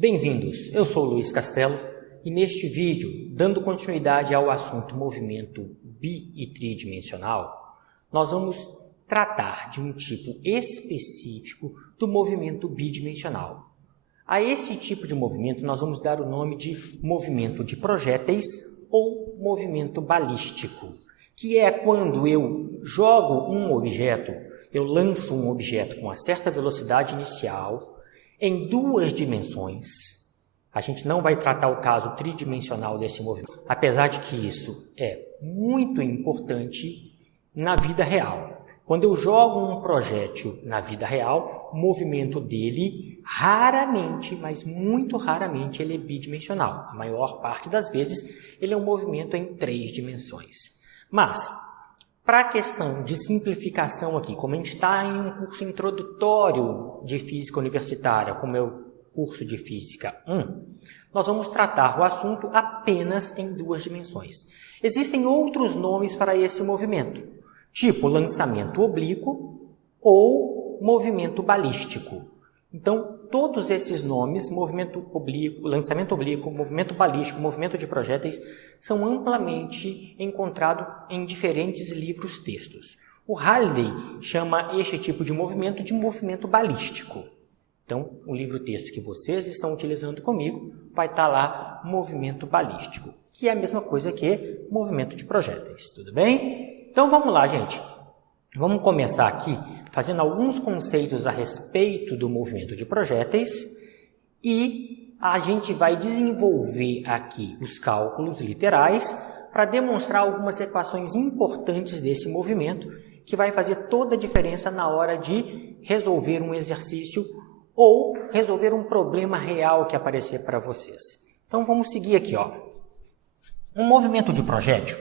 Bem-vindos, eu sou o Luiz Castelo e neste vídeo, dando continuidade ao assunto movimento bi- e tridimensional, nós vamos tratar de um tipo específico do movimento bidimensional. A esse tipo de movimento nós vamos dar o nome de movimento de projéteis ou movimento balístico, que é quando eu jogo um objeto, eu lanço um objeto com uma certa velocidade inicial em duas dimensões. A gente não vai tratar o caso tridimensional desse movimento, apesar de que isso é muito importante na vida real. Quando eu jogo um projétil na vida real, o movimento dele raramente, mas muito raramente, ele é bidimensional. A maior parte das vezes, ele é um movimento em três dimensões. Mas, para a questão de simplificação aqui, como a gente está em um curso introdutório de física universitária, como é o curso de física 1, nós vamos tratar o assunto apenas em duas dimensões. Existem outros nomes para esse movimento, tipo lançamento oblíquo ou movimento balístico. Então, todos esses nomes, movimento oblíquo, lançamento oblíquo, movimento balístico, movimento de projéteis, são amplamente encontrados em diferentes livros-textos. O Halliday chama este tipo de movimento balístico. Então, o livro-texto que vocês estão utilizando comigo vai estar lá, movimento balístico, que é a mesma coisa que movimento de projéteis, tudo bem? Então, vamos lá, gente. Vamos começar aqui fazendo alguns conceitos a respeito do movimento de projéteis e a gente vai desenvolver aqui os cálculos literais para demonstrar algumas equações importantes desse movimento que vai fazer toda a diferença na hora de resolver um exercício ou resolver um problema real que aparecer para vocês. Então, vamos seguir aqui, ó. Um movimento de projétil,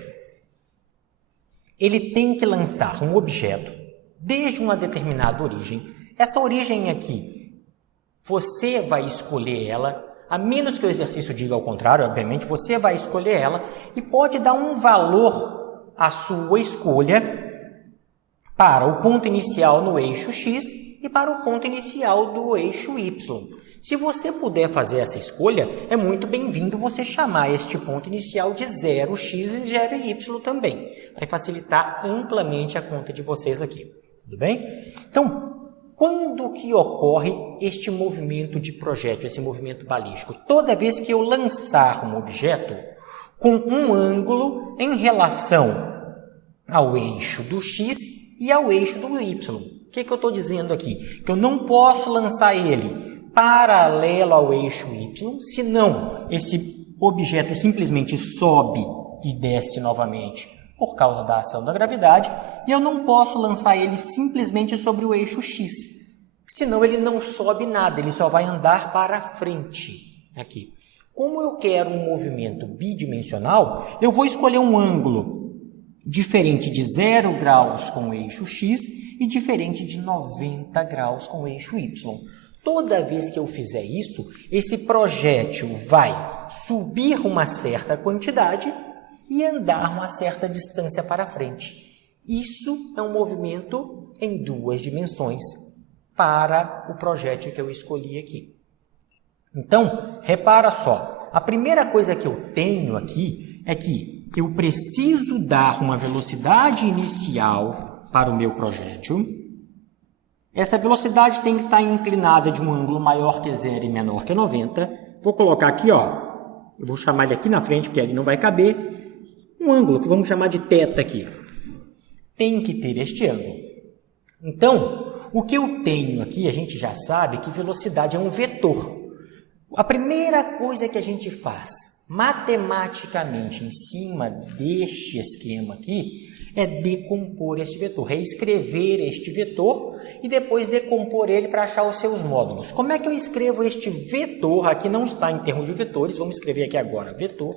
ele tem que lançar um objeto desde uma determinada origem. Essa origem aqui, você vai escolher ela, a menos que o exercício diga ao contrário, obviamente, você vai escolher ela e pode dar um valor à sua escolha para o ponto inicial no eixo X e para o ponto inicial do eixo Y. Se você puder fazer essa escolha, é muito bem-vindo você chamar este ponto inicial de 0x e 0y também. Vai facilitar amplamente a conta de vocês aqui. Tudo bem? Então, quando que ocorre este movimento de projétil, esse movimento balístico? Toda vez que eu lançar um objeto com um ângulo em relação ao eixo do x e ao eixo do y. O que eu estou dizendo aqui? Que eu não posso lançar ele paralelo ao eixo y, senão esse objeto simplesmente sobe e desce novamente por causa da ação da gravidade, e eu não posso lançar ele simplesmente sobre o eixo x, senão ele não sobe nada, ele só vai andar para frente aqui. Como eu quero um movimento bidimensional, eu vou escolher um ângulo diferente de 0 graus com o eixo x e diferente de 90 graus com o eixo y. Toda vez que eu fizer isso, esse projétil vai subir uma certa quantidade e andar uma certa distância para frente. Isso é um movimento em duas dimensões para o projétil que eu escolhi aqui. Então, repara só, a primeira coisa que eu tenho aqui é que eu preciso dar uma velocidade inicial para o meu projétil. Essa velocidade tem que estar inclinada de um ângulo maior que 0 e menor que 90. Vou colocar aqui, ó, eu vou chamar ele aqui na frente, porque ele não vai caber. Um ângulo que vamos chamar de θ aqui. Tem que ter este ângulo. Então, o que eu tenho aqui, a gente já sabe que velocidade é um vetor. A primeira coisa que a gente faz matematicamente em cima deste esquema aqui é decompor este vetor, é escrever este vetor e depois decompor ele para achar os seus módulos. Como é que eu escrevo este vetor? Aqui não está em termos de vetores, vamos escrever aqui agora, vetor.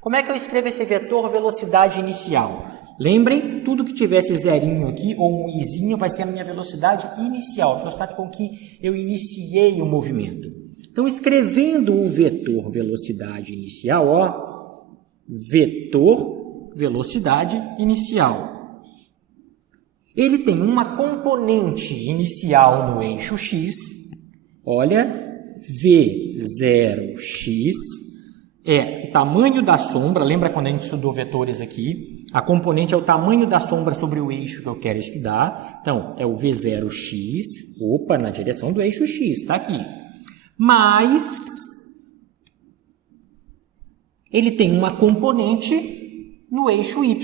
Como é que eu escrevo esse vetor velocidade inicial? Lembrem, tudo que tivesse zerinho aqui ou um izinho vai ser a minha velocidade inicial, a velocidade com que eu iniciei o movimento. Então, escrevendo o vetor velocidade inicial, ó, vetor velocidade inicial. Ele tem uma componente inicial no eixo x, olha, V0x é o tamanho da sombra, lembra quando a gente estudou vetores aqui? A componente é o tamanho da sombra sobre o eixo que eu quero estudar. Então, é o V0x, na direção do eixo x, está aqui. Mas ele tem uma componente no eixo y,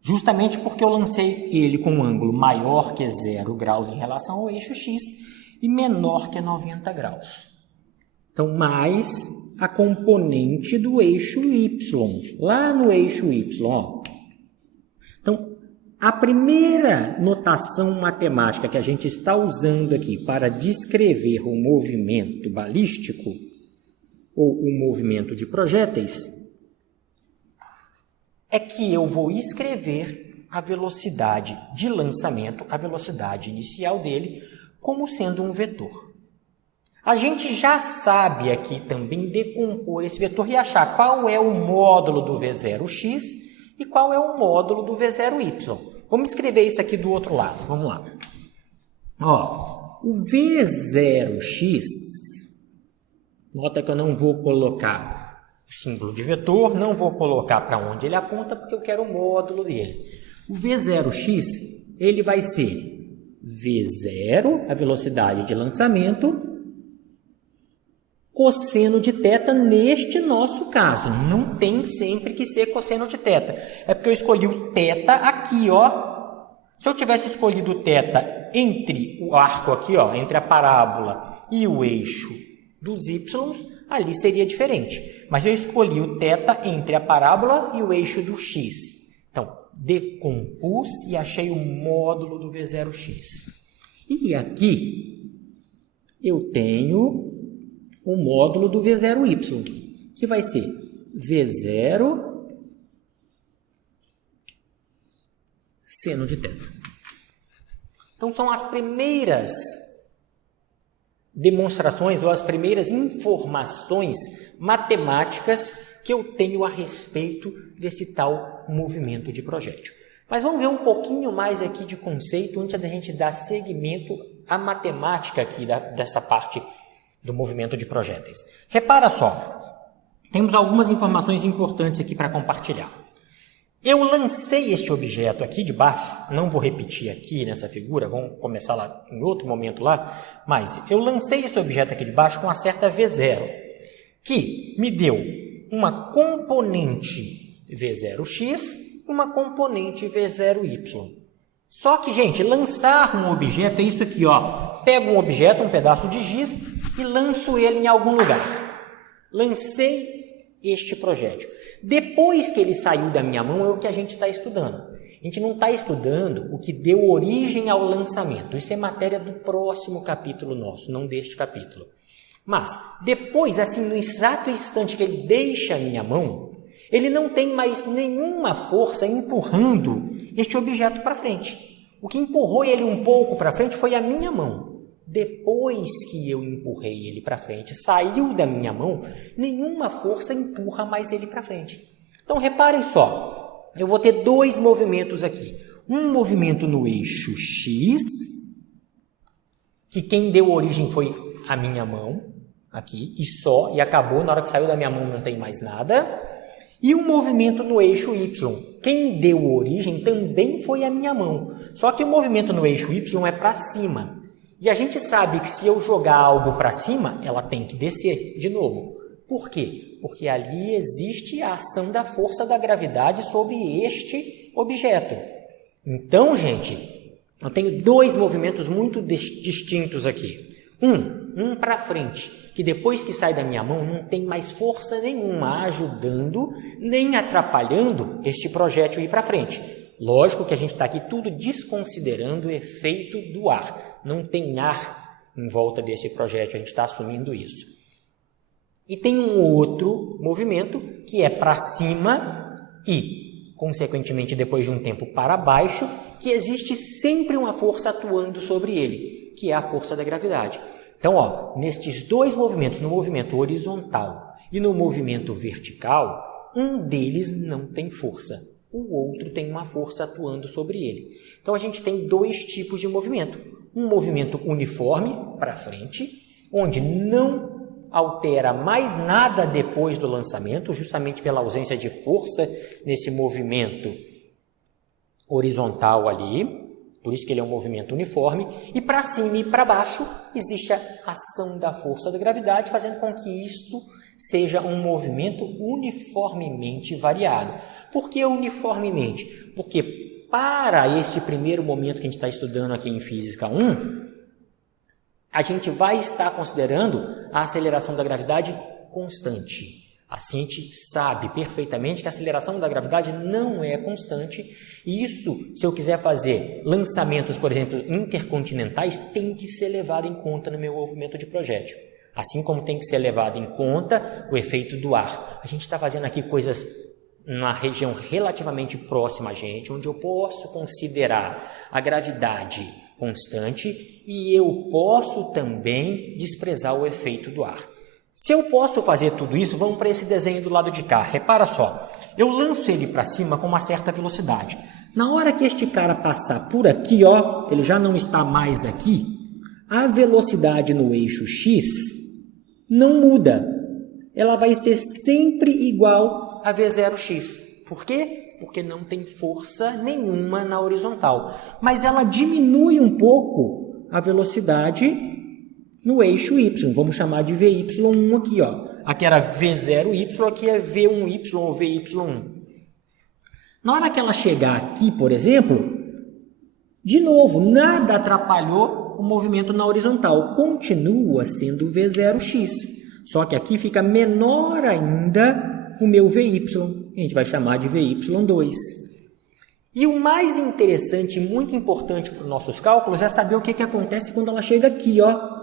justamente porque eu lancei ele com um ângulo maior que 0 graus em relação ao eixo x e menor que 90 graus. Então, mais a componente do eixo y, lá no eixo y. Ó. Então, a primeira notação matemática que a gente está usando aqui para descrever o movimento balístico, ou o movimento de projéteis, é que eu vou escrever a velocidade de lançamento, a velocidade inicial dele, como sendo um vetor. A gente já sabe aqui também decompor esse vetor e achar qual é o módulo do V0x e qual é o módulo do V0y. Vamos escrever isso aqui do outro lado. Vamos lá. Ó, o V0x, nota que eu não vou colocar o símbolo de vetor, não vou colocar para onde ele aponta, porque eu quero o módulo dele. O V0x, ele vai ser V0, a velocidade de lançamento, cosseno de θ neste nosso caso. Não tem sempre que ser cosseno de θ. É porque eu escolhi o θ aqui, ó. Se eu tivesse escolhido o θ entre o arco aqui, ó, entre a parábola e o eixo dos y, ali seria diferente. Mas eu escolhi o θ entre a parábola e o eixo do x. Então, decompus e achei o módulo do V0x. E aqui eu tenho o módulo do V0y, que vai ser V0 seno de θ. Então, são as primeiras demonstrações ou as primeiras informações matemáticas que eu tenho a respeito desse tal movimento de projétil. Mas vamos ver um pouquinho mais aqui de conceito antes da gente dar seguimento à matemática aqui dessa parte do movimento de projéteis. Repara só, temos algumas informações importantes aqui para compartilhar. Eu lancei este objeto aqui de baixo, não vou repetir aqui nessa figura, vamos começar lá em outro momento lá, mas eu lancei esse objeto aqui de baixo com uma certa V0, que me deu uma componente V0x e uma componente V0y. Só que, gente, lançar um objeto é isso aqui, ó. Pego um objeto, um pedaço de giz, e lanço ele em algum lugar. Lancei este projétil. Depois que ele saiu da minha mão, é o que a gente está estudando. A gente não está estudando o que deu origem ao lançamento. Isso é matéria do próximo capítulo nosso, não deste capítulo. Mas, depois, assim, no exato instante que ele deixa a minha mão, ele não tem mais nenhuma força empurrando este objeto para frente. O que empurrou ele um pouco para frente foi a minha mão. Depois que eu empurrei ele para frente, saiu da minha mão, nenhuma força empurra mais ele para frente. Então, reparem só, eu vou ter dois movimentos aqui. Um movimento no eixo X, que quem deu origem foi a minha mão, aqui, e acabou, na hora que saiu da minha mão não tem mais nada. E um movimento no eixo Y. Quem deu origem também foi a minha mão. Só que o movimento no eixo Y é para cima. E a gente sabe que se eu jogar algo para cima, ela tem que descer de novo. Por quê? Porque ali existe a ação da força da gravidade sobre este objeto. Então, gente, eu tenho dois movimentos muito distintos aqui. Um para frente, que depois que sai da minha mão não tem mais força nenhuma ajudando nem atrapalhando este projétil ir para frente. Lógico que a gente está aqui tudo desconsiderando o efeito do ar. Não tem ar em volta desse projétil, a gente está assumindo isso. E tem um outro movimento que é para cima e, consequentemente, depois de um tempo para baixo, que existe sempre uma força atuando sobre ele, que é a força da gravidade. Então, ó, nestes dois movimentos, no movimento horizontal e no movimento vertical, um deles não tem força. O outro tem uma força atuando sobre ele. Então, a gente tem dois tipos de movimento. Um movimento uniforme, para frente, onde não altera mais nada depois do lançamento, justamente pela ausência de força nesse movimento horizontal ali, por isso que ele é um movimento uniforme, e para cima e para baixo existe a ação da força da gravidade, fazendo com que isto seja um movimento uniformemente variado. Por que uniformemente? Porque para este primeiro momento que a gente está estudando aqui em Física 1, a gente vai estar considerando a aceleração da gravidade constante. Assim a gente sabe perfeitamente que a aceleração da gravidade não é constante, e isso, se eu quiser fazer lançamentos, por exemplo, intercontinentais, tem que ser levado em conta no meu movimento de projétil. Assim como tem que ser levado em conta o efeito do ar. A gente está fazendo aqui coisas numa região relativamente próxima a gente, onde eu posso considerar a gravidade constante e eu posso também desprezar o efeito do ar. Se eu posso fazer tudo isso, vamos para esse desenho do lado de cá. Repara só, eu lanço ele para cima com uma certa velocidade. Na hora que este cara passar por aqui, ó, ele já não está mais aqui, a velocidade no eixo x não muda. Ela vai ser sempre igual a v0x. Por quê? Porque não tem força nenhuma na horizontal. Mas ela diminui um pouco a velocidade no eixo y. Vamos chamar de vy1 aqui, ó. Aqui era v0y, aqui é v1y ou vy1. Na hora que ela chegar aqui, por exemplo, de novo, nada atrapalhou o movimento na horizontal. Continua sendo v0x. Só que aqui fica menor ainda o meu vy. A gente vai chamar de vy2. E o mais interessante e muito importante para os nossos cálculos é saber o que acontece quando ela chega aqui, ó.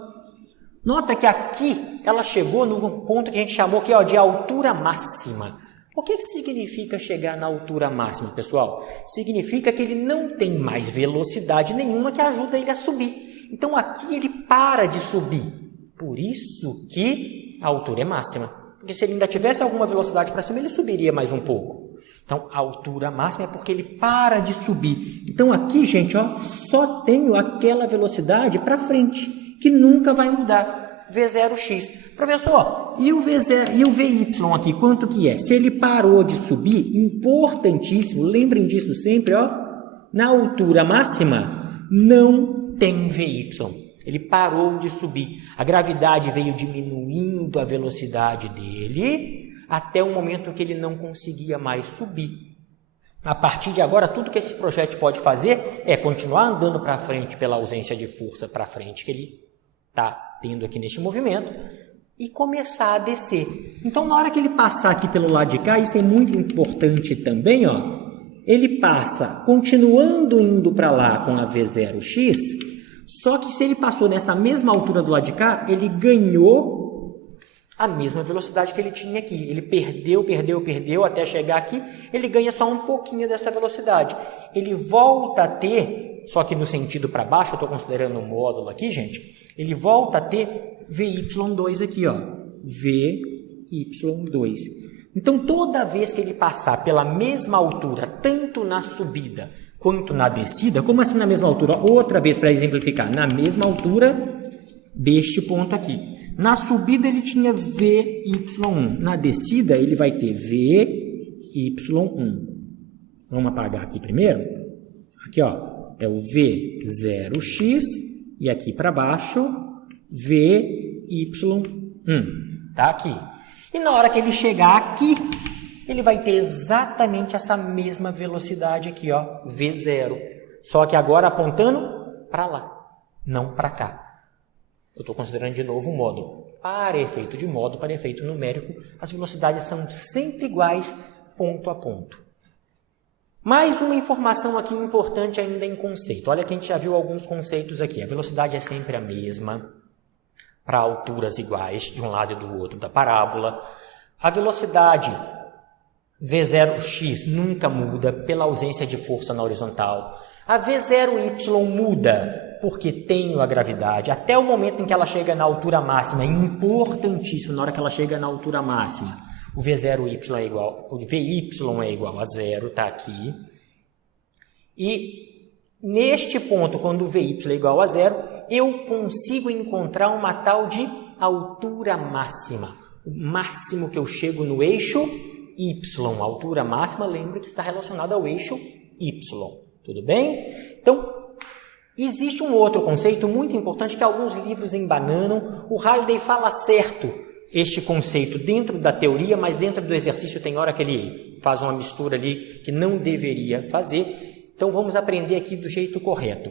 Nota que aqui ela chegou no ponto que a gente chamou aqui, ó, de altura máxima. O que significa chegar na altura máxima, pessoal? Significa que ele não tem mais velocidade nenhuma que ajuda ele a subir. Então aqui ele para de subir. Por isso que a altura é máxima. Porque se ele ainda tivesse alguma velocidade para cima, ele subiria mais um pouco. Então a altura máxima é porque ele para de subir. Então aqui, gente, ó, só tenho aquela velocidade para frente, que nunca vai mudar, v0x. Professor, e o vy aqui, quanto que é? Se ele parou de subir, importantíssimo, lembrem disso sempre, ó, na altura máxima não tem vy. Ele parou de subir. A gravidade veio diminuindo a velocidade dele até o momento que ele não conseguia mais subir. A partir de agora, tudo que esse projétil pode fazer é continuar andando para frente pela ausência de força para frente que ele está tendo aqui neste movimento e começar a descer. Então, na hora que ele passar aqui pelo lado de cá, isso é muito importante também, ó, ele passa continuando indo para lá com a v0x, só que se ele passou nessa mesma altura do lado de cá, ele ganhou a mesma velocidade que ele tinha aqui. Ele perdeu até chegar aqui, ele ganha só um pouquinho dessa velocidade. Ele volta a ter, só que no sentido para baixo, eu estou considerando um módulo aqui, gente, ele volta a ter vy2 aqui, ó, vy2. Então, toda vez que ele passar pela mesma altura, tanto na subida quanto na descida, como assim na mesma altura? Outra vez para exemplificar, na mesma altura deste ponto aqui. Na subida ele tinha vy1, na descida ele vai ter vy1. Vamos apagar aqui primeiro. Aqui, ó, é o v0x e aqui para baixo vy1. Tá aqui. E na hora que ele chegar aqui, ele vai ter exatamente essa mesma velocidade aqui, ó, v0. Só que agora apontando para lá, não para cá. Eu estou considerando de novo um módulo. Para efeito de módulo, para efeito numérico, as velocidades são sempre iguais, ponto a ponto. Mais uma informação aqui importante ainda em conceito. Olha que a gente já viu alguns conceitos aqui. A velocidade é sempre a mesma para alturas iguais, de um lado e do outro da parábola. A velocidade v0x nunca muda pela ausência de força na horizontal. A v0y muda porque tenho a gravidade. Até o momento em que ela chega na altura máxima, é importantíssimo, na hora que ela chega na altura máxima, o v0y é igual, o vy é igual a zero, está aqui. E neste ponto, quando o vy é igual a zero, eu consigo encontrar uma tal de altura máxima. O máximo que eu chego no eixo Y. A altura máxima, lembra que está relacionada ao eixo Y. Tudo bem? Então, existe um outro conceito muito importante que alguns livros embananam. O Halliday fala certo este conceito dentro da teoria, mas dentro do exercício tem hora que ele faz uma mistura ali que não deveria fazer. Então, vamos aprender aqui do jeito correto.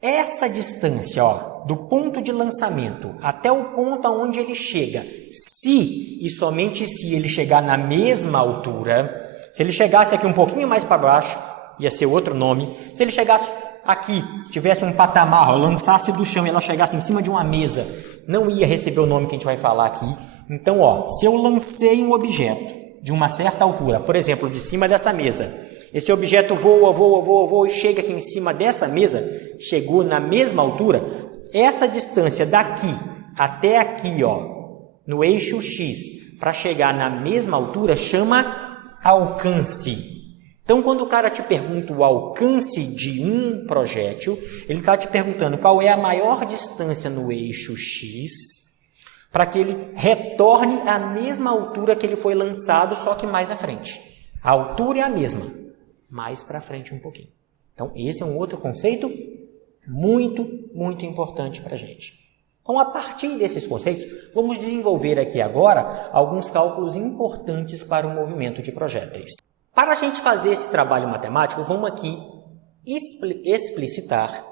Essa distância, ó, do ponto de lançamento até o ponto aonde ele chega, se e somente se ele chegar na mesma altura, se ele chegasse aqui um pouquinho mais para baixo, ia ser outro nome. Se ele chegasse aqui, tivesse um patamar, ó, lançasse do chão e ela chegasse em cima de uma mesa, não ia receber o nome que a gente vai falar aqui. Então, ó, se eu lancei um objeto de uma certa altura, por exemplo, de cima dessa mesa, esse objeto voa e chega aqui em cima dessa mesa, chegou na mesma altura, essa distância daqui até aqui, ó, no eixo X, para chegar na mesma altura, chama alcance. Então, quando o cara te pergunta o alcance de um projétil, ele está te perguntando qual é a maior distância no eixo X para que ele retorne à mesma altura que ele foi lançado, só que mais à frente. A altura é a mesma, mais para frente um pouquinho. Então, esse é um outro conceito muito, muito importante para a gente. Então, a partir desses conceitos, vamos desenvolver aqui agora alguns cálculos importantes para o movimento de projéteis. Para a gente fazer esse trabalho matemático, vamos aqui explicitar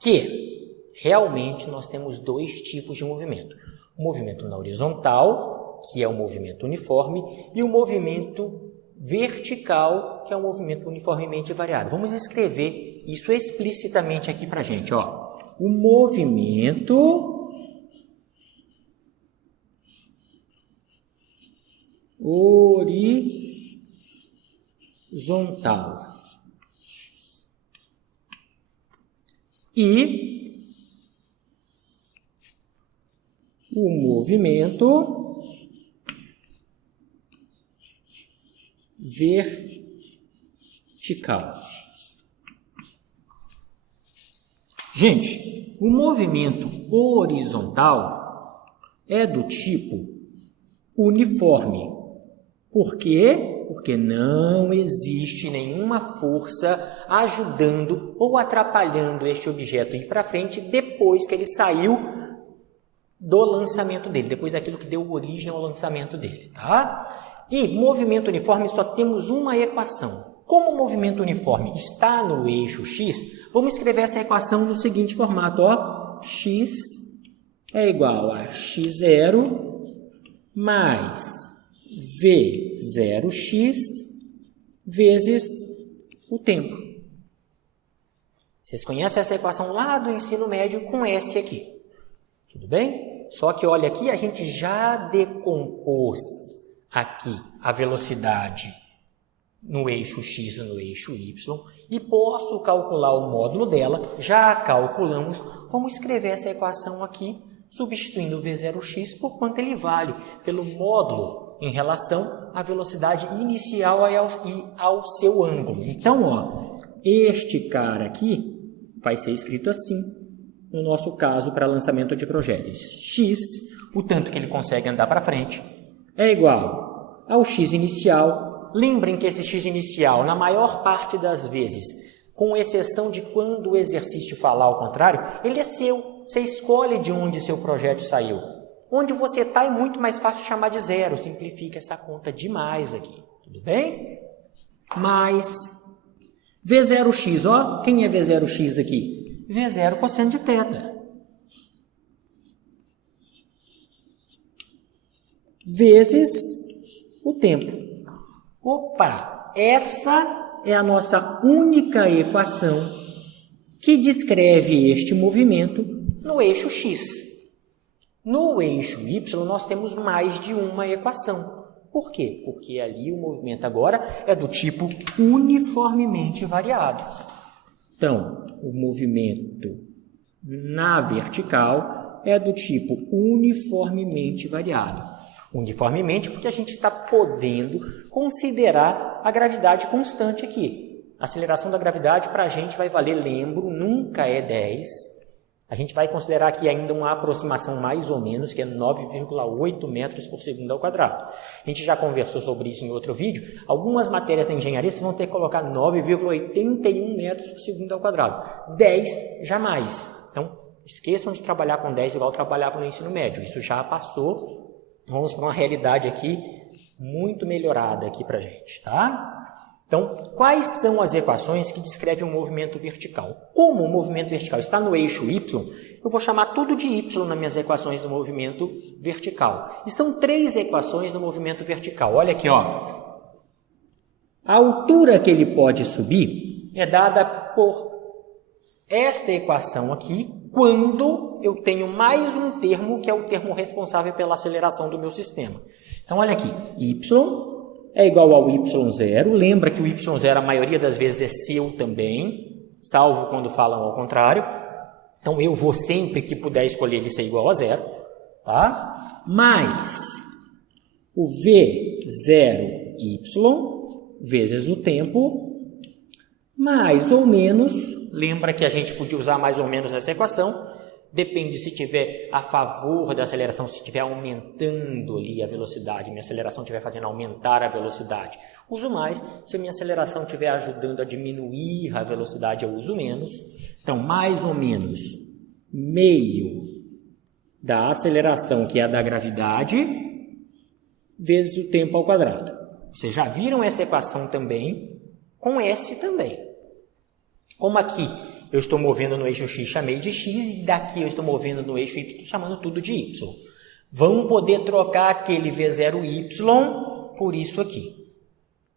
que realmente nós temos dois tipos de movimento. O movimento na horizontal, que é o movimento uniforme, e o movimento vertical, que é um movimento uniformemente variado. Vamos escrever isso explicitamente aqui para a gente. Ó. O movimento horizontal e o movimento vertical. Gente, o movimento horizontal é do tipo uniforme. Por quê? Porque não existe nenhuma força ajudando ou atrapalhando este objeto a ir para frente depois que ele saiu do lançamento dele, depois daquilo que deu origem ao lançamento dele, tá? E movimento uniforme só temos uma equação. Como o movimento uniforme está no eixo X, vamos escrever essa equação no seguinte formato, ó. X é igual a x0 mais v0x vezes o tempo. Vocês conhecem essa equação lá do ensino médio com S aqui. Tudo bem? Só que olha aqui, a gente já decompôs aqui a velocidade no eixo X e no eixo Y e posso calcular o módulo dela. Já calculamos. Vamos escrever essa equação aqui, substituindo o V0x por quanto ele vale, pelo módulo em relação à velocidade inicial e ao seu ângulo. Então, ó, este cara aqui vai ser escrito assim, no nosso caso, para lançamento de projéteis. X, o tanto que ele consegue andar para frente, é igual ao x inicial. Lembrem que esse x inicial, na maior parte das vezes, com exceção de quando o exercício falar ao contrário, ele é seu. Você escolhe de onde seu projétil saiu. Onde você está é muito mais fácil chamar de zero. Simplifica essa conta demais aqui. Tudo bem? Mais V0x, ó. Quem é V0x aqui? V0 cosseno de θ. Vezes o tempo. Opa! Essa é a nossa única equação que descreve este movimento no eixo X. No eixo Y, nós temos mais de uma equação. Por quê? Porque ali o movimento agora é do tipo uniformemente variado. Então, o movimento na vertical é do tipo uniformemente variado. Uniformemente porque a gente está podendo considerar a gravidade constante aqui. A aceleração da gravidade para a gente vai valer, lembro, nunca é 10. A gente vai considerar aqui ainda uma aproximação mais ou menos, que é 9,8 metros por segundo ao quadrado. A gente já conversou sobre isso em outro vídeo. Algumas matérias da engenharia vocês vão ter que colocar 9,81 metros por segundo ao quadrado. 10 jamais. Então, esqueçam de trabalhar com 10 igual trabalhavam no ensino médio. Isso já passou. Vamos para uma realidade aqui muito melhorada aqui para a gente, tá? Então, quais são as equações que descrevem o movimento vertical? Como o movimento vertical está no eixo y, eu vou chamar tudo de y nas minhas equações do movimento vertical. E são 3 equações do movimento vertical. Olha aqui, ó. A altura que ele pode subir é dada por esta equação aqui, quando eu tenho mais um termo, que é o termo responsável pela aceleração do meu sistema. Então, olha aqui, y é igual ao y0. Lembra que o y0, a maioria das vezes, é seu também, salvo quando falam ao contrário. Então, eu vou sempre que puder escolher ele ser igual a 0, tá? Mais o v0y vezes o tempo, mais ou menos, lembra que a gente podia usar mais ou menos nessa equação, depende se estiver a favor da aceleração, se estiver aumentando ali a velocidade, minha aceleração estiver fazendo aumentar a velocidade, uso mais. Se a minha aceleração estiver ajudando a diminuir a velocidade, eu uso menos. Então, mais ou menos meio da aceleração, que é a da gravidade, vezes o tempo ao quadrado. Vocês já viram essa equação também, com S também. Como aqui eu estou movendo no eixo x, chamei de x, e daqui eu estou movendo no eixo y, estou chamando tudo de y. Vamos poder trocar aquele v0y por isso aqui.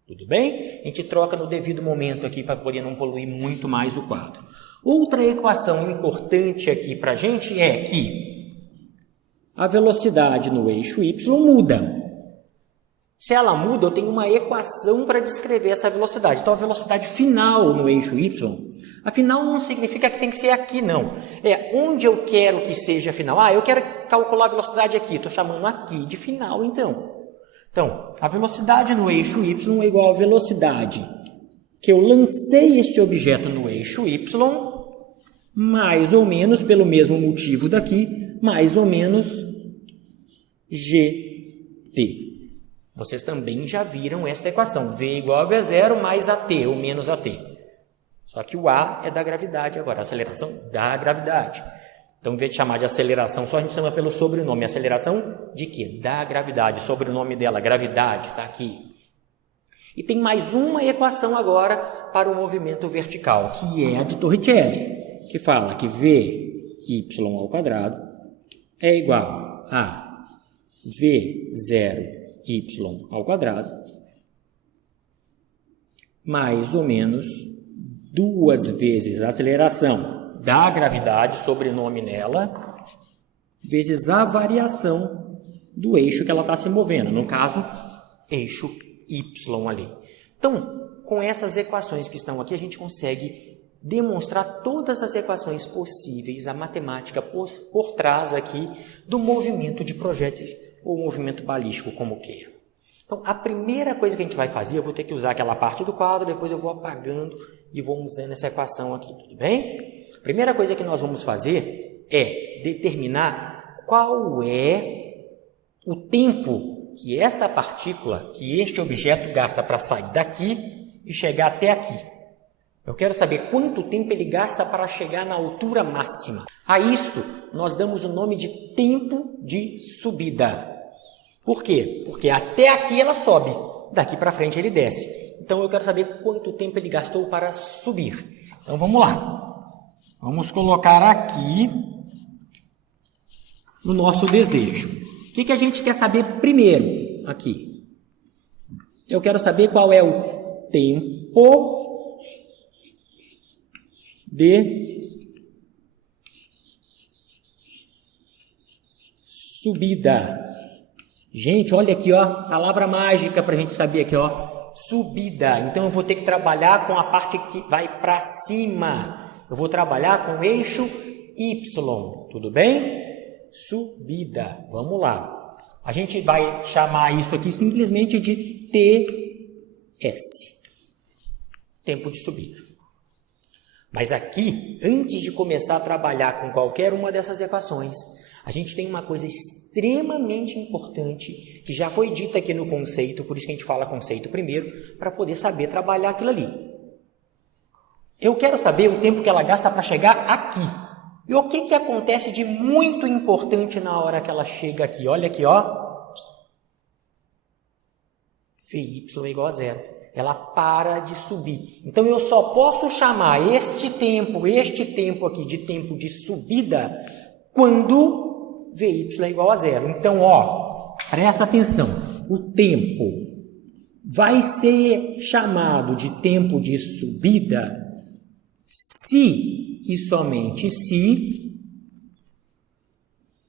Tudo bem? A gente troca no devido momento aqui para poder não poluir muito mais o quadro. Outra equação importante aqui para a gente é que a velocidade no eixo y muda. Se ela muda, eu tenho uma equação para descrever essa velocidade. Então, a velocidade final no eixo y, afinal não significa que tem que ser aqui, não. É onde eu quero que seja a final. Ah, eu quero calcular a velocidade aqui. Estou chamando aqui de final, então. Então, a velocidade no eixo y é igual à velocidade que eu lancei este objeto no eixo y, mais ou menos, pelo mesmo motivo daqui, mais ou menos gt. Vocês também já viram esta equação, v igual a v0 mais at, ou menos at. Só que o a é da gravidade agora, a aceleração da gravidade. Então, em vez de chamar de aceleração, só a gente chama pelo sobrenome. Aceleração de quê? Da gravidade, sobrenome dela, gravidade, está aqui. E tem mais uma equação agora para o movimento vertical, que é a de Torricelli, que fala que vy ao quadrado é igual a v0 y ao quadrado, mais ou menos 2 vezes a aceleração da gravidade, sobrenome nela, vezes a variação do eixo que ela está se movendo, no caso, eixo y ali. Então, com essas equações que estão aqui, a gente consegue demonstrar todas as equações possíveis, a matemática por trás aqui do movimento de projéteis ou movimento balístico, como queira. Então, a primeira coisa que a gente vai fazer, eu vou ter que usar aquela parte do quadro, depois eu vou apagando e vou usando essa equação aqui, tudo bem? A primeira coisa que nós vamos fazer é determinar qual é o tempo que essa partícula, que este objeto gasta para sair daqui e chegar até aqui. Eu quero saber quanto tempo ele gasta para chegar na altura máxima. A isto, nós damos o nome de tempo de subida. Por quê? Porque até aqui ela sobe, daqui para frente ele desce. Então, eu quero saber quanto tempo ele gastou para subir. Então, vamos lá. Vamos colocar aqui o nosso desejo. O que a gente quer saber primeiro aqui? Eu quero saber qual é o tempo de subida. Gente, olha aqui, ó, palavra mágica para a gente saber aqui, ó, subida. Então, eu vou ter que trabalhar com a parte que vai para cima. Eu vou trabalhar com o eixo Y, tudo bem? Subida, vamos lá. A gente vai chamar isso aqui simplesmente de TS, tempo de subida. Mas aqui, antes de começar a trabalhar com qualquer uma dessas equações, a gente tem uma coisa extremamente importante, que já foi dita aqui no conceito, por isso que a gente fala conceito primeiro, para poder saber trabalhar aquilo ali. Eu quero saber o tempo que ela gasta para chegar aqui. E o que acontece de muito importante na hora que ela chega aqui? Olha aqui, ó. Φy é igual a zero. Ela para de subir. Então, eu só posso chamar este tempo aqui de tempo de subida quando Vy é igual a zero. Então, ó, presta atenção. O tempo vai ser chamado de tempo de subida se e somente se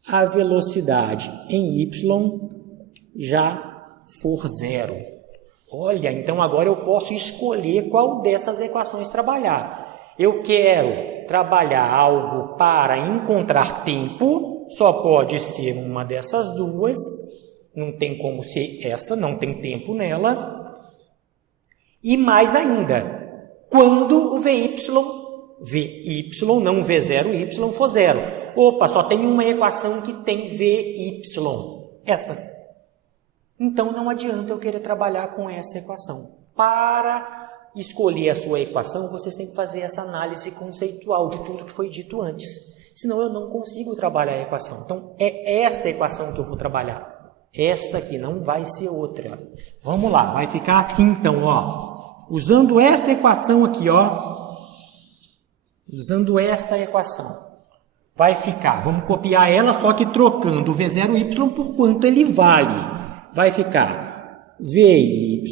a velocidade em y já for zero. Olha, então agora eu posso escolher qual dessas equações trabalhar. Eu quero trabalhar algo para encontrar tempo, só pode ser uma dessas duas, não tem como ser essa, não tem tempo nela. E mais ainda, quando o Vy, não V0y, for zero. Opa, só tem uma equação que tem Vy, essa. Então, não adianta eu querer trabalhar com essa equação. Para escolher a sua equação, vocês têm que fazer essa análise conceitual de tudo que foi dito antes. Senão, eu não consigo trabalhar a equação. Então, é esta equação que eu vou trabalhar. Esta aqui, não vai ser outra. Vamos lá, vai ficar assim então, ó. Usando esta equação aqui, ó. Usando esta equação. Vai ficar, vamos copiar ela, só que trocando o V0y por quanto ele vale. Vai ficar Vy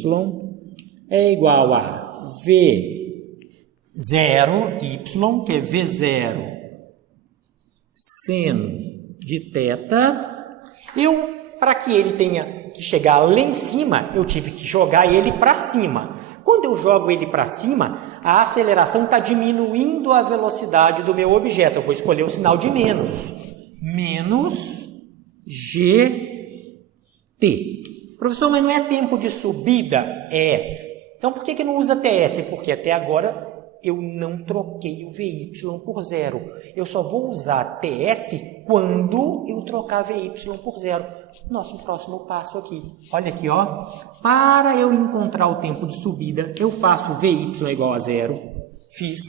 é igual a V0y, que é V0 seno de θ. Para que ele tenha que chegar lá em cima, eu tive que jogar ele para cima. Quando eu jogo ele para cima, a aceleração está diminuindo a velocidade do meu objeto. Eu vou escolher o sinal de menos. Menos gt. Professor, mas não é tempo de subida? É. Então, por que não usa TS? Porque até agora eu não troquei o Vy por zero. Eu só vou usar TS quando eu trocar Vy por zero. Nosso próximo passo aqui. Olha aqui, ó. Para eu encontrar o tempo de subida, eu faço Vy igual a zero. Fiz.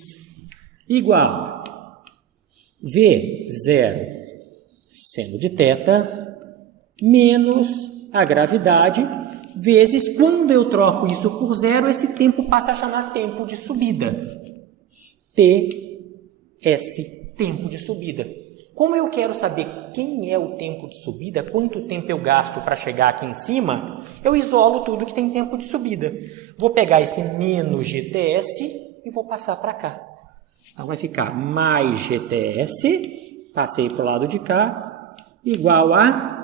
Igual V0 seno de θ menos a gravidade vezes, quando eu troco isso por zero, esse tempo passa a chamar tempo de subida. TS, tempo de subida. Como eu quero saber quem é o tempo de subida, quanto tempo eu gasto para chegar aqui em cima, eu isolo tudo que tem tempo de subida. Vou pegar esse menos GTS e vou passar para cá. Então, vai ficar mais GTS, passei para o lado de cá, igual a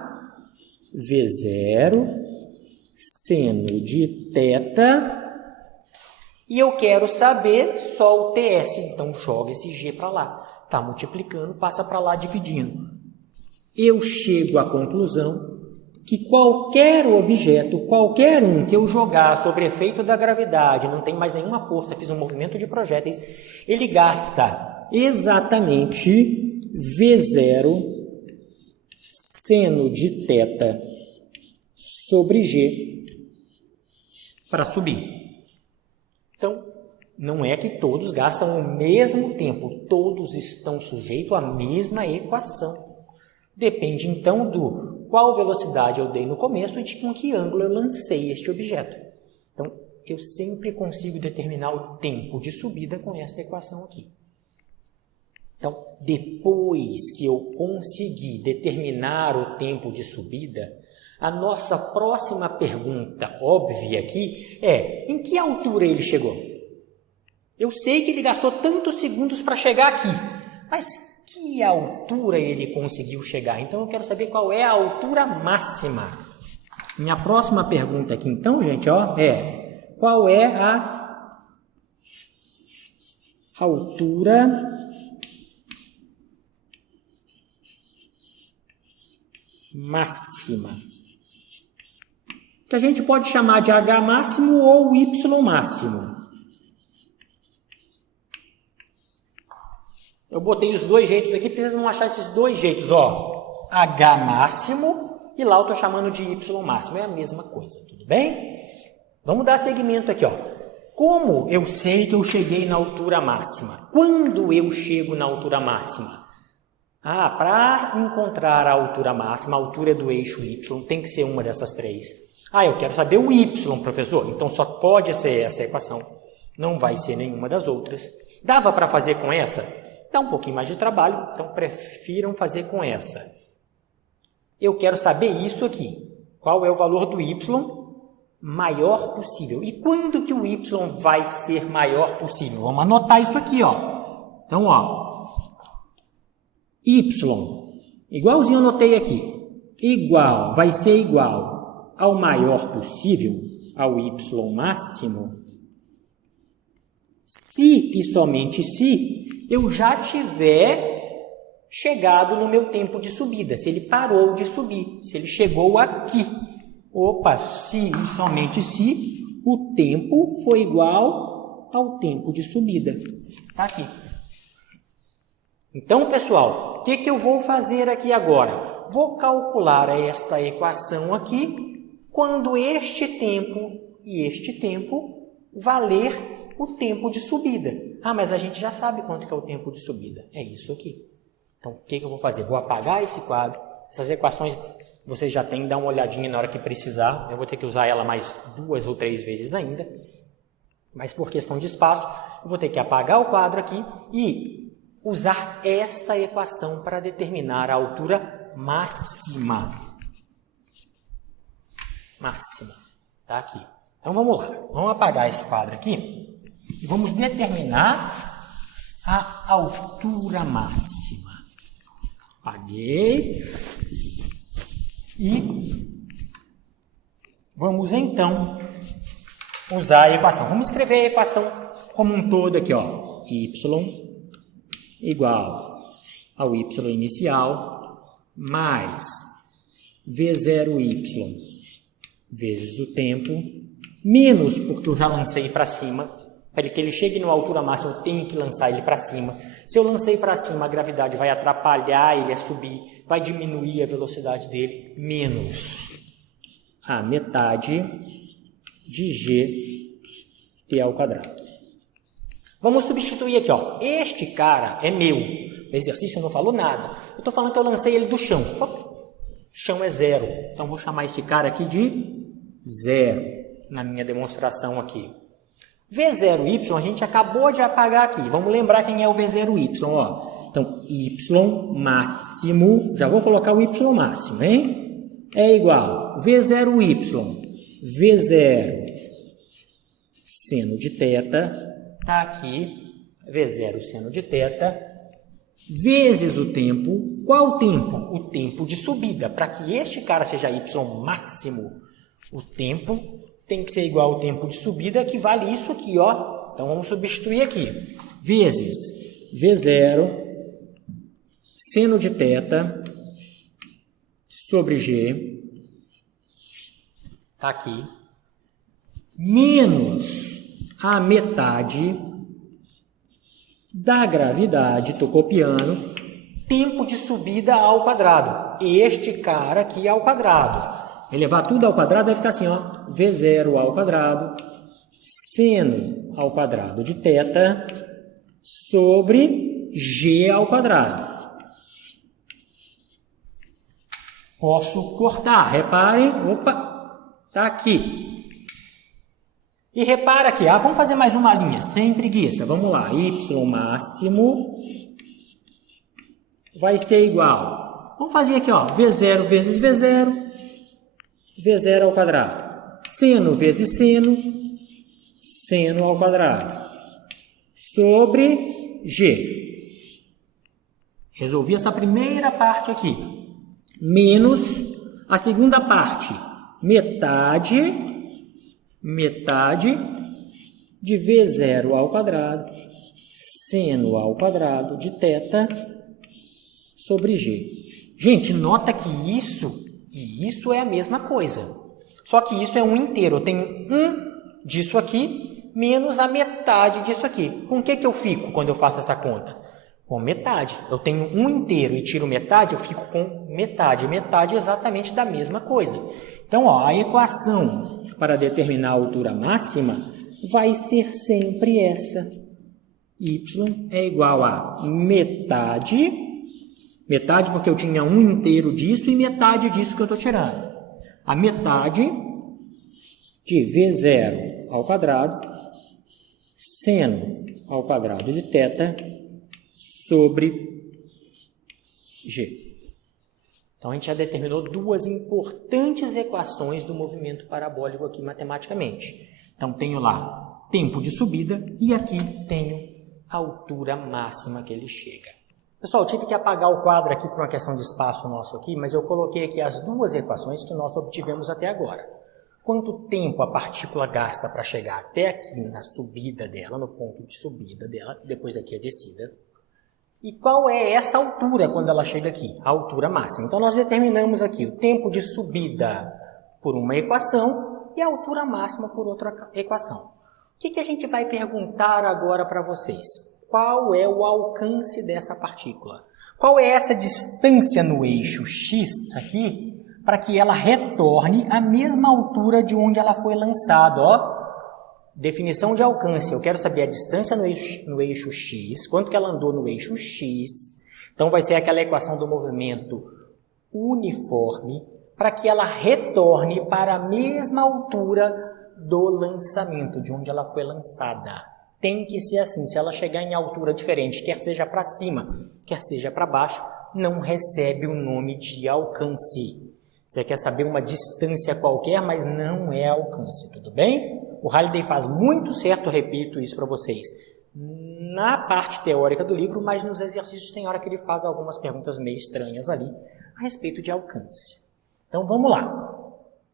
V0 seno de θ. E eu quero saber só o TS, então joga esse G para lá. Está multiplicando, passa para lá dividindo. Eu chego à conclusão que qualquer objeto, qualquer um que eu jogar sob efeito da gravidade, não tem mais nenhuma força, fiz um movimento de projéteis, ele gasta exatamente V0 seno de θ sobre G para subir. Então, não é que todos gastam o mesmo tempo, todos estão sujeitos à mesma equação. Depende, então, do qual velocidade eu dei no começo e de com que ângulo eu lancei este objeto. Então, eu sempre consigo determinar o tempo de subida com esta equação aqui. Então, depois que eu conseguir determinar o tempo de subida, a nossa próxima pergunta óbvia aqui é: em que altura ele chegou? Eu sei que ele gastou tantos segundos para chegar aqui, mas que altura ele conseguiu chegar? Então, eu quero saber qual é a altura máxima. Minha próxima pergunta aqui, então, gente, ó, é: qual é a altura máxima? Que a gente pode chamar de H máximo ou Y máximo. botei os dois jeitos aqui, porque vocês vão achar esses dois jeitos, ó. H máximo e lá eu estou chamando de Y máximo. É a mesma coisa, tudo bem? Vamos dar seguimento aqui, ó. Como eu sei que eu cheguei na altura máxima? Quando eu chego na altura máxima? Para encontrar a altura máxima, a altura do eixo Y, tem que ser uma dessas três. Eu quero saber o Y, professor. Então só pode ser essa equação. Não vai ser nenhuma das outras. Dava para fazer com essa? Dá um pouquinho mais de trabalho, então prefiram fazer com essa. Eu quero saber isso aqui. Qual é o valor do Y maior possível? E quando que o Y vai ser maior possível? Vamos anotar isso aqui, ó. Então, ó. Y, igualzinho eu anotei aqui. Igual, vai ser igual ao maior possível, ao Y máximo, se e somente se eu já tiver chegado no meu tempo de subida, se ele parou de subir, se ele chegou aqui. Se e somente se o tempo foi igual ao tempo de subida. Está aqui. Então, pessoal, o que eu vou fazer aqui agora? Vou calcular esta equação aqui quando este tempo e este tempo valer o tempo de subida. Mas a gente já sabe quanto que é o tempo de subida. É isso aqui. Então, o que eu vou fazer? Vou apagar esse quadro. Essas equações vocês já têm, dá uma olhadinha na hora que precisar. Eu vou ter que usar ela mais 2 ou 3 vezes ainda. Mas por questão de espaço, eu vou ter que apagar o quadro aqui e usar esta equação para determinar a altura máxima. Máxima. Está aqui. Então vamos lá. Vamos apagar esse quadro aqui e vamos determinar a altura máxima. Apaguei. E vamos então usar a equação. Vamos escrever a equação como um todo aqui, ó. Y igual ao Y inicial mais V0Y vezes o tempo, menos, porque eu já lancei para cima. Para que ele chegue na altura máxima, eu tenho que lançar ele para cima. Se eu lancei para cima, a gravidade vai atrapalhar ele a subir, vai diminuir a velocidade dele, menos a metade de gt ao quadrado. Vamos substituir aqui, ó. Este cara é meu. O exercício não falou nada. Eu estou falando que eu lancei ele do chão. O chão é 0. Então, vou chamar este cara aqui de 0 na minha demonstração aqui. V0y a gente acabou de apagar aqui. Vamos lembrar quem é o V0y, ó. Então, y máximo, já vou colocar o y máximo, hein? É igual V0y, V0 seno de θ, tá aqui, V0 seno de θ, vezes o tempo. Qual tempo? O tempo de subida. Para que este cara seja y máximo, o tempo tem que ser igual ao tempo de subida, que vale isso aqui, ó. Então, vamos substituir aqui. Vezes V0 seno de θ sobre G, tá aqui, menos a metade da gravidade, estou copiando, tempo de subida ao quadrado. Este cara aqui ao quadrado. Elevar tudo ao quadrado vai ficar assim, ó, V0 ao quadrado, seno ao quadrado de θ sobre G ao quadrado. Posso cortar, reparem, opa, tá aqui. E repara aqui, vamos fazer mais uma linha, sem preguiça, vamos lá, y máximo vai ser igual, vamos fazer aqui, ó, V0 vezes V0, V0 ao quadrado, seno vezes seno, seno ao quadrado, sobre G. Resolvi essa primeira parte aqui, menos a segunda parte, metade de V0 ao quadrado, seno ao quadrado de θ sobre G. Gente, nota que isso e isso é a mesma coisa. Só que isso é um inteiro. Eu tenho 1 disso aqui menos a metade disso aqui. Com o que eu fico quando eu faço essa conta? Com metade. Eu tenho 1 inteiro e tiro metade, eu fico com metade. Metade é exatamente da mesma coisa. Então, ó, a equação para determinar a altura máxima vai ser sempre essa. Y é igual a metade porque eu tinha 1 inteiro disso e metade disso que eu estou tirando. A metade de V0 ao quadrado seno ao quadrado de θ sobre G. Então, a gente já determinou 2 importantes equações do movimento parabólico aqui matematicamente. Então, tenho lá tempo de subida e aqui tenho a altura máxima que ele chega. Pessoal, eu tive que apagar o quadro aqui por uma questão de espaço nosso aqui, mas eu coloquei aqui as 2 equações que nós obtivemos até agora. Quanto tempo a partícula gasta para chegar até aqui na subida dela, no ponto de subida dela, depois daqui a descida. E qual é essa altura quando ela chega aqui? A altura máxima. Então, nós determinamos aqui o tempo de subida por uma equação e a altura máxima por outra equação. O que a gente vai perguntar agora para vocês? Qual é o alcance dessa partícula? Qual é essa distância no eixo x aqui para que ela retorne à mesma altura de onde ela foi lançada? Ó, definição de alcance. Eu quero saber a distância no eixo x, quanto que ela andou no eixo x. Então, vai ser aquela equação do movimento uniforme para que ela retorne para a mesma altura do lançamento, de onde ela foi lançada. Tem que ser assim. Se ela chegar em altura diferente, quer seja para cima, quer seja para baixo, não recebe o nome de alcance. Você quer saber uma distância qualquer, mas não é alcance, tudo bem? O Halliday faz muito certo, repito isso para vocês, na parte teórica do livro, mas nos exercícios tem hora que ele faz algumas perguntas meio estranhas ali a respeito de alcance. Então, vamos lá.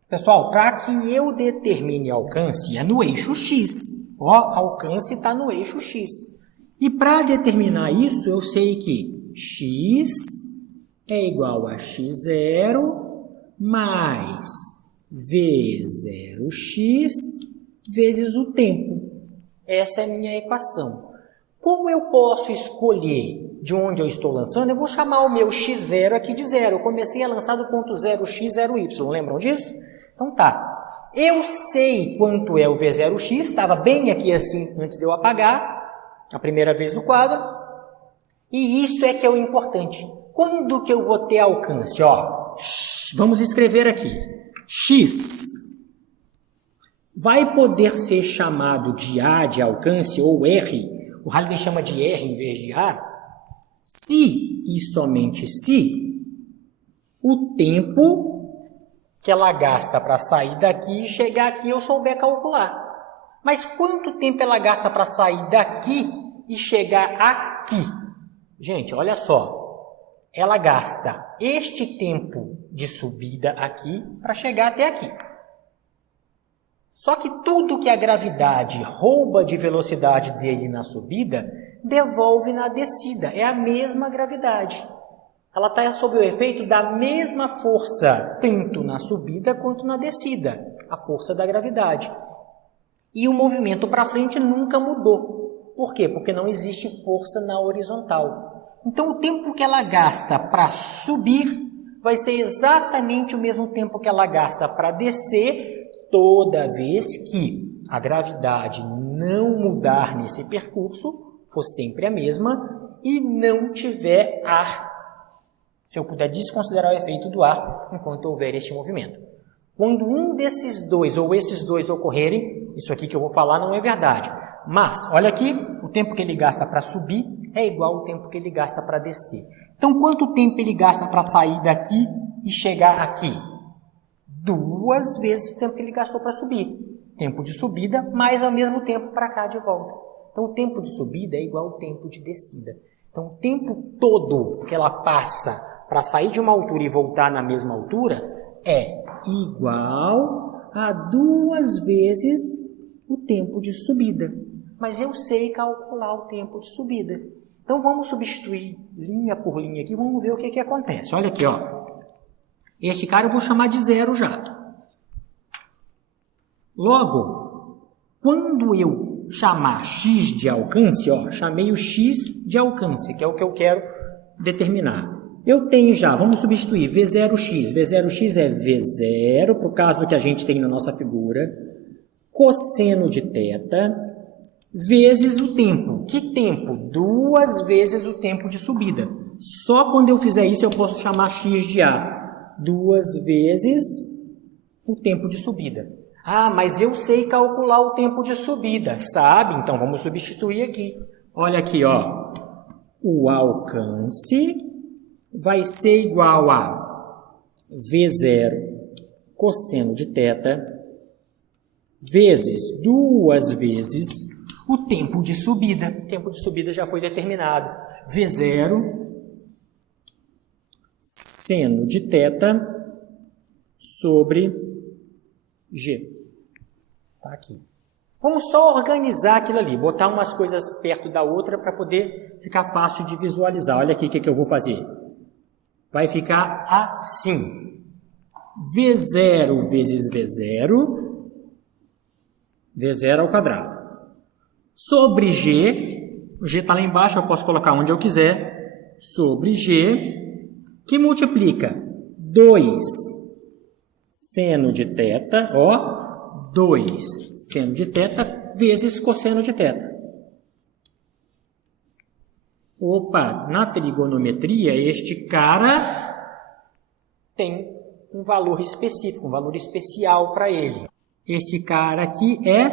Pessoal, para que eu determine alcance, é no eixo x. Ó, alcance está no eixo x. E para determinar isso, eu sei que x é igual a x0 mais V0x vezes o tempo. Essa é a minha equação. Como eu posso escolher de onde eu estou lançando? Eu vou chamar o meu x0 aqui de 0. Eu comecei a lançar do ponto 0x, 0y. Lembram disso? Então tá. Eu sei quanto é o V0x. Estava bem aqui assim antes de eu apagar a primeira vez o quadro. E isso é que é o importante. Quando que eu vou ter alcance? Ó, vamos escrever aqui. X vai poder ser chamado de A de alcance ou R. O Halliday chama de R em vez de A. Se e somente se o tempo que ela gasta para sair daqui e chegar aqui eu souber calcular. Mas quanto tempo ela gasta para sair daqui e chegar aqui? Gente, olha só. Ela gasta este tempo de subida aqui para chegar até aqui. Só que tudo que a gravidade rouba de velocidade dele na subida, devolve na descida. É a mesma gravidade. Ela está sob o efeito da mesma força, tanto na subida quanto na descida. A força da gravidade. E o movimento para frente nunca mudou. Por quê? Porque não existe força na horizontal. Então, o tempo que ela gasta para subir vai ser exatamente o mesmo tempo que ela gasta para descer, toda vez que a gravidade não mudar nesse percurso, for sempre a mesma, e não tiver ar. Se eu puder desconsiderar o efeito do ar enquanto houver este movimento. Quando um desses dois ou esses dois ocorrerem, isso aqui que eu vou falar não é verdade. Mas, olha aqui, o tempo que ele gasta para subir é igual ao tempo que ele gasta para descer. Então, quanto tempo ele gasta para sair daqui e chegar aqui? 2 vezes o tempo que ele gastou para subir. Tempo de subida, mais ao mesmo tempo para cá de volta. Então, o tempo de subida é igual ao tempo de descida. Então, o tempo todo que ela passa para sair de uma altura e voltar na mesma altura é igual a 2 vezes o tempo de subida. Mas eu sei calcular o tempo de subida. Então, vamos substituir linha por linha aqui, vamos ver o que acontece. Olha aqui, ó. Este cara eu vou chamar de 0 já. Logo, quando eu chamar x de alcance, ó, chamei o x de alcance, que é o que eu quero determinar. Eu tenho já, vamos substituir V0x. V0x é V0, para o caso que a gente tem na nossa figura, cosseno de θ, vezes o tempo. Que tempo? 2 vezes o tempo de subida. Só quando eu fizer isso eu posso chamar x de A. 2 vezes o tempo de subida. Ah, mas eu sei calcular o tempo de subida. Sabe? Então vamos substituir aqui. Olha aqui, ó. O alcance vai ser igual a V0 cosseno de θ vezes 2 vezes o tempo de subida. O tempo de subida já foi determinado. V0 seno de θ sobre G. Tá aqui. Vamos só organizar aquilo ali, botar umas coisas perto da outra para poder ficar fácil de visualizar. Olha aqui o que eu vou fazer. Vai ficar assim. V0 vezes V0, V0 ao quadrado. Sobre G, o G está lá embaixo, eu posso colocar onde eu quiser. Sobre G, que multiplica 2 seno de θ, ó, 2 seno de θ vezes cosseno de θ. Opa, na trigonometria, este cara tem um valor específico, um valor especial para ele. Esse cara aqui é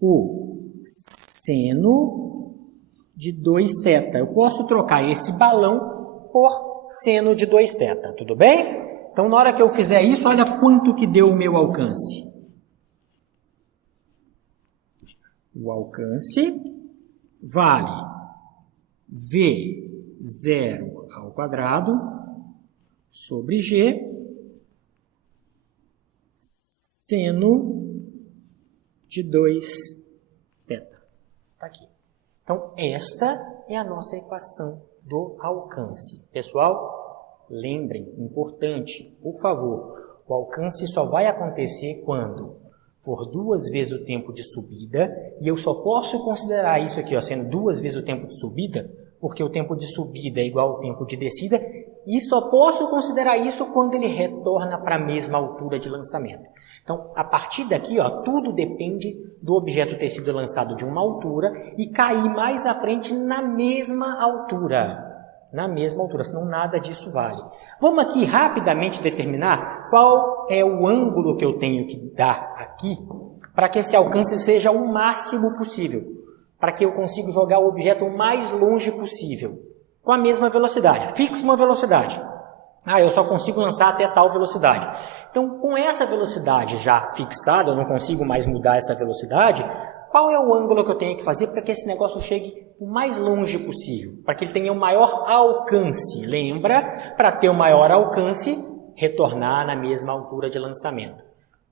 o seno de 2θ. Eu posso trocar esse balão por seno de 2θ, tudo bem? Então, na hora que eu fizer isso, olha quanto que deu o meu alcance. O alcance vale V0 ao quadrado sobre G seno de 2θ. Está aqui. Então, esta é a nossa equação do alcance. Pessoal, lembrem, importante, por favor, o alcance só vai acontecer quando for 2 vezes o tempo de subida, e eu só posso considerar isso aqui, ó, sendo 2 vezes o tempo de subida, porque o tempo de subida é igual ao tempo de descida, e só posso considerar isso quando ele retorna para a mesma altura de lançamento. Então, a partir daqui, ó, tudo depende do objeto ter sido lançado de uma altura e cair mais à frente na mesma altura. Na mesma altura, senão nada disso vale. Vamos aqui rapidamente determinar qual é o ângulo que eu tenho que dar aqui para que esse alcance seja o máximo possível, para que eu consiga jogar o objeto o mais longe possível, com a mesma velocidade. Fixa uma velocidade. Ah, eu só consigo lançar até tal velocidade. Então, com essa velocidade já fixada, eu não consigo mais mudar essa velocidade, qual é o ângulo que eu tenho que fazer para que esse negócio chegue o mais longe possível? Para que ele tenha o maior alcance. Lembra? Para ter o maior alcance, retornar na mesma altura de lançamento.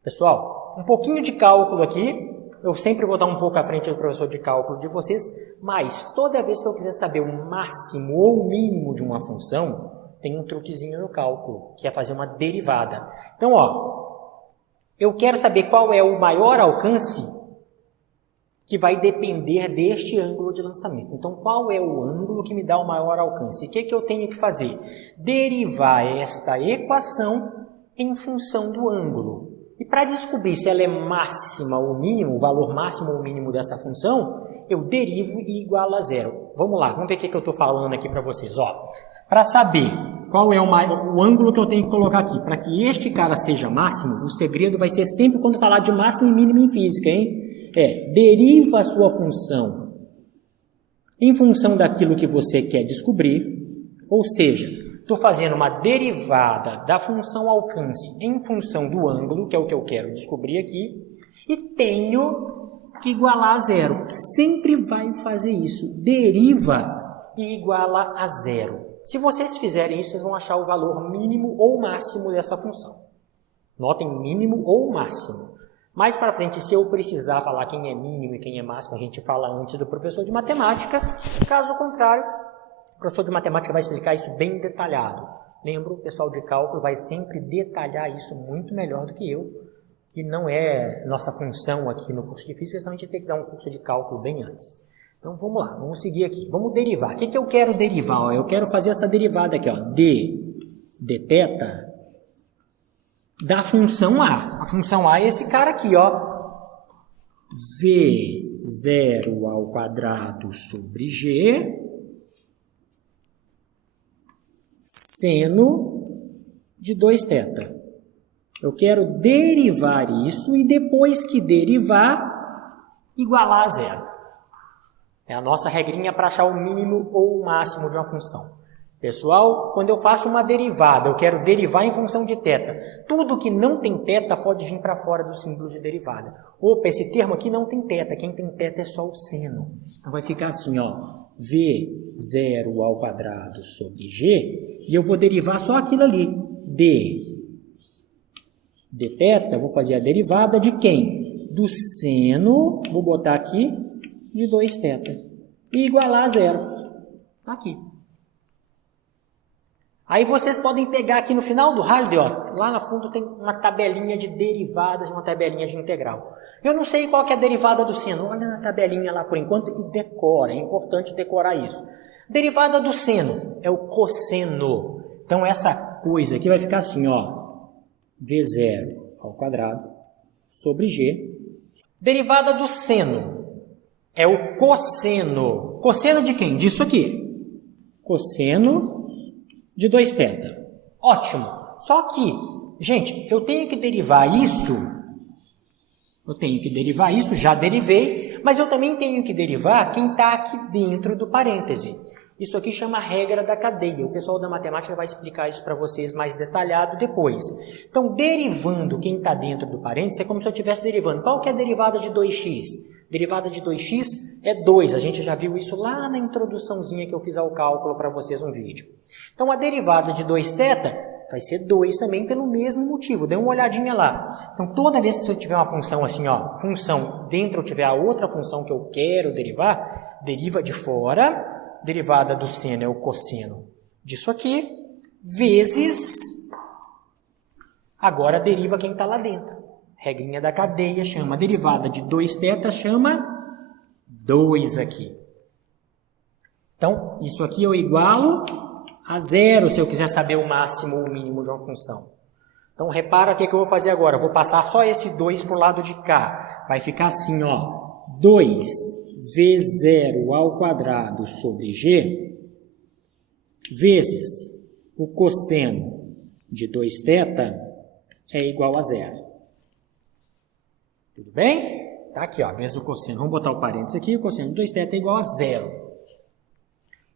Pessoal, um pouquinho de cálculo aqui. Eu sempre vou dar um pouco à frente do professor de cálculo de vocês, mas toda vez que eu quiser saber o máximo ou o mínimo de uma função, tem um truquezinho no cálculo, que é fazer uma derivada. Então, ó, eu quero saber qual é o maior alcance que vai depender deste ângulo de lançamento. Então, qual é o ângulo que me dá o maior alcance? O que eu tenho que fazer? Derivar esta equação em função do ângulo. E para descobrir se ela é máxima ou mínimo, o valor máximo ou mínimo dessa função, eu derivo e igualo a zero. Vamos lá, vamos ver o que eu estou falando aqui para vocês. Para saber qual é o ângulo que eu tenho que colocar aqui, para que este cara seja máximo, o segredo vai ser sempre quando falar de máximo e mínimo em física, hein? Deriva a sua função em função daquilo que você quer descobrir, ou seja, estou fazendo uma derivada da função alcance em função do ângulo, que é o que eu quero descobrir aqui, e tenho que igualar a zero. Sempre vai fazer isso, deriva e iguala a zero. Se vocês fizerem isso, vocês vão achar o valor mínimo ou máximo dessa função. Notem mínimo ou máximo. Mais para frente, se eu precisar falar quem é mínimo e quem é máximo, a gente fala antes do professor de matemática. Caso contrário, o professor de matemática vai explicar isso bem detalhado. Lembra, o pessoal de cálculo vai sempre detalhar isso muito melhor do que eu, que não é nossa função aqui no curso de física, senão a gente tem que dar um curso de cálculo bem antes. Então vamos lá, vamos seguir aqui. Vamos derivar. O que eu quero derivar? Ó, eu quero fazer essa derivada aqui, ó, d θ da função A. A função A é esse cara aqui, ó. V0 ao quadrado sobre G seno de 2θ. Eu quero derivar isso e depois que derivar, igualar a zero. É a nossa regrinha para achar o mínimo ou o máximo de uma função. Pessoal, quando eu faço uma derivada, eu quero derivar em função de θ. Tudo que não tem θ pode vir para fora do símbolo de derivada. Opa, esse termo aqui não tem θ. Quem tem θ é só o seno. Então vai ficar assim, ó. V0 ao quadrado sobre G. E eu vou derivar só aquilo ali. D θ, vou fazer a derivada de quem? Do seno, vou botar aqui, de 2θ. E igualar a zero. Tá aqui. Aí vocês podem pegar aqui no final do Halliday, ó, lá no fundo tem uma tabelinha de derivadas, uma tabelinha de integral. Eu não sei qual que é a derivada do seno, olha na tabelinha lá por enquanto e decora, é importante decorar isso. Derivada do seno é o cosseno. Então essa coisa aqui vai ficar assim, ó, V0 ao quadrado sobre G. Derivada do seno é o cosseno. Cosseno de quem? Disso aqui. Cosseno de 2θ. Ótimo. Só que, gente, eu tenho que derivar isso. Já derivei, mas eu também tenho que derivar quem está aqui dentro do parêntese. Isso aqui chama regra da cadeia. O pessoal da matemática vai explicar isso para vocês mais detalhado depois. Então, derivando quem está dentro do parêntese é como se eu estivesse derivando. Qual que é a derivada de 2x? Derivada de 2x é 2. A gente já viu isso lá na introduçãozinha que eu fiz ao cálculo para vocês no vídeo. Então, a derivada de 2θ vai ser 2 também pelo mesmo motivo. Dê uma olhadinha lá. Então, toda vez que eu tiver uma função assim, ó, função dentro eu tiver a outra função que eu quero derivar, deriva de fora. Derivada do seno é o cosseno disso aqui, vezes, agora deriva quem está lá dentro. Regrinha da cadeia chama derivada de 2θ, chama 2 aqui. Então, isso aqui eu igualo a zero se eu quiser saber o máximo ou o mínimo de uma função. Então, repara o que eu vou fazer agora. Eu vou passar só esse 2 para o lado de cá. Vai ficar assim, ó, 2V0 ao quadrado sobre G vezes o cosseno de 2θ é igual a zero. Tudo bem? Tá aqui, ó, vezes o cosseno. Vamos botar o parênteses aqui. O cosseno de 2θ é igual a zero.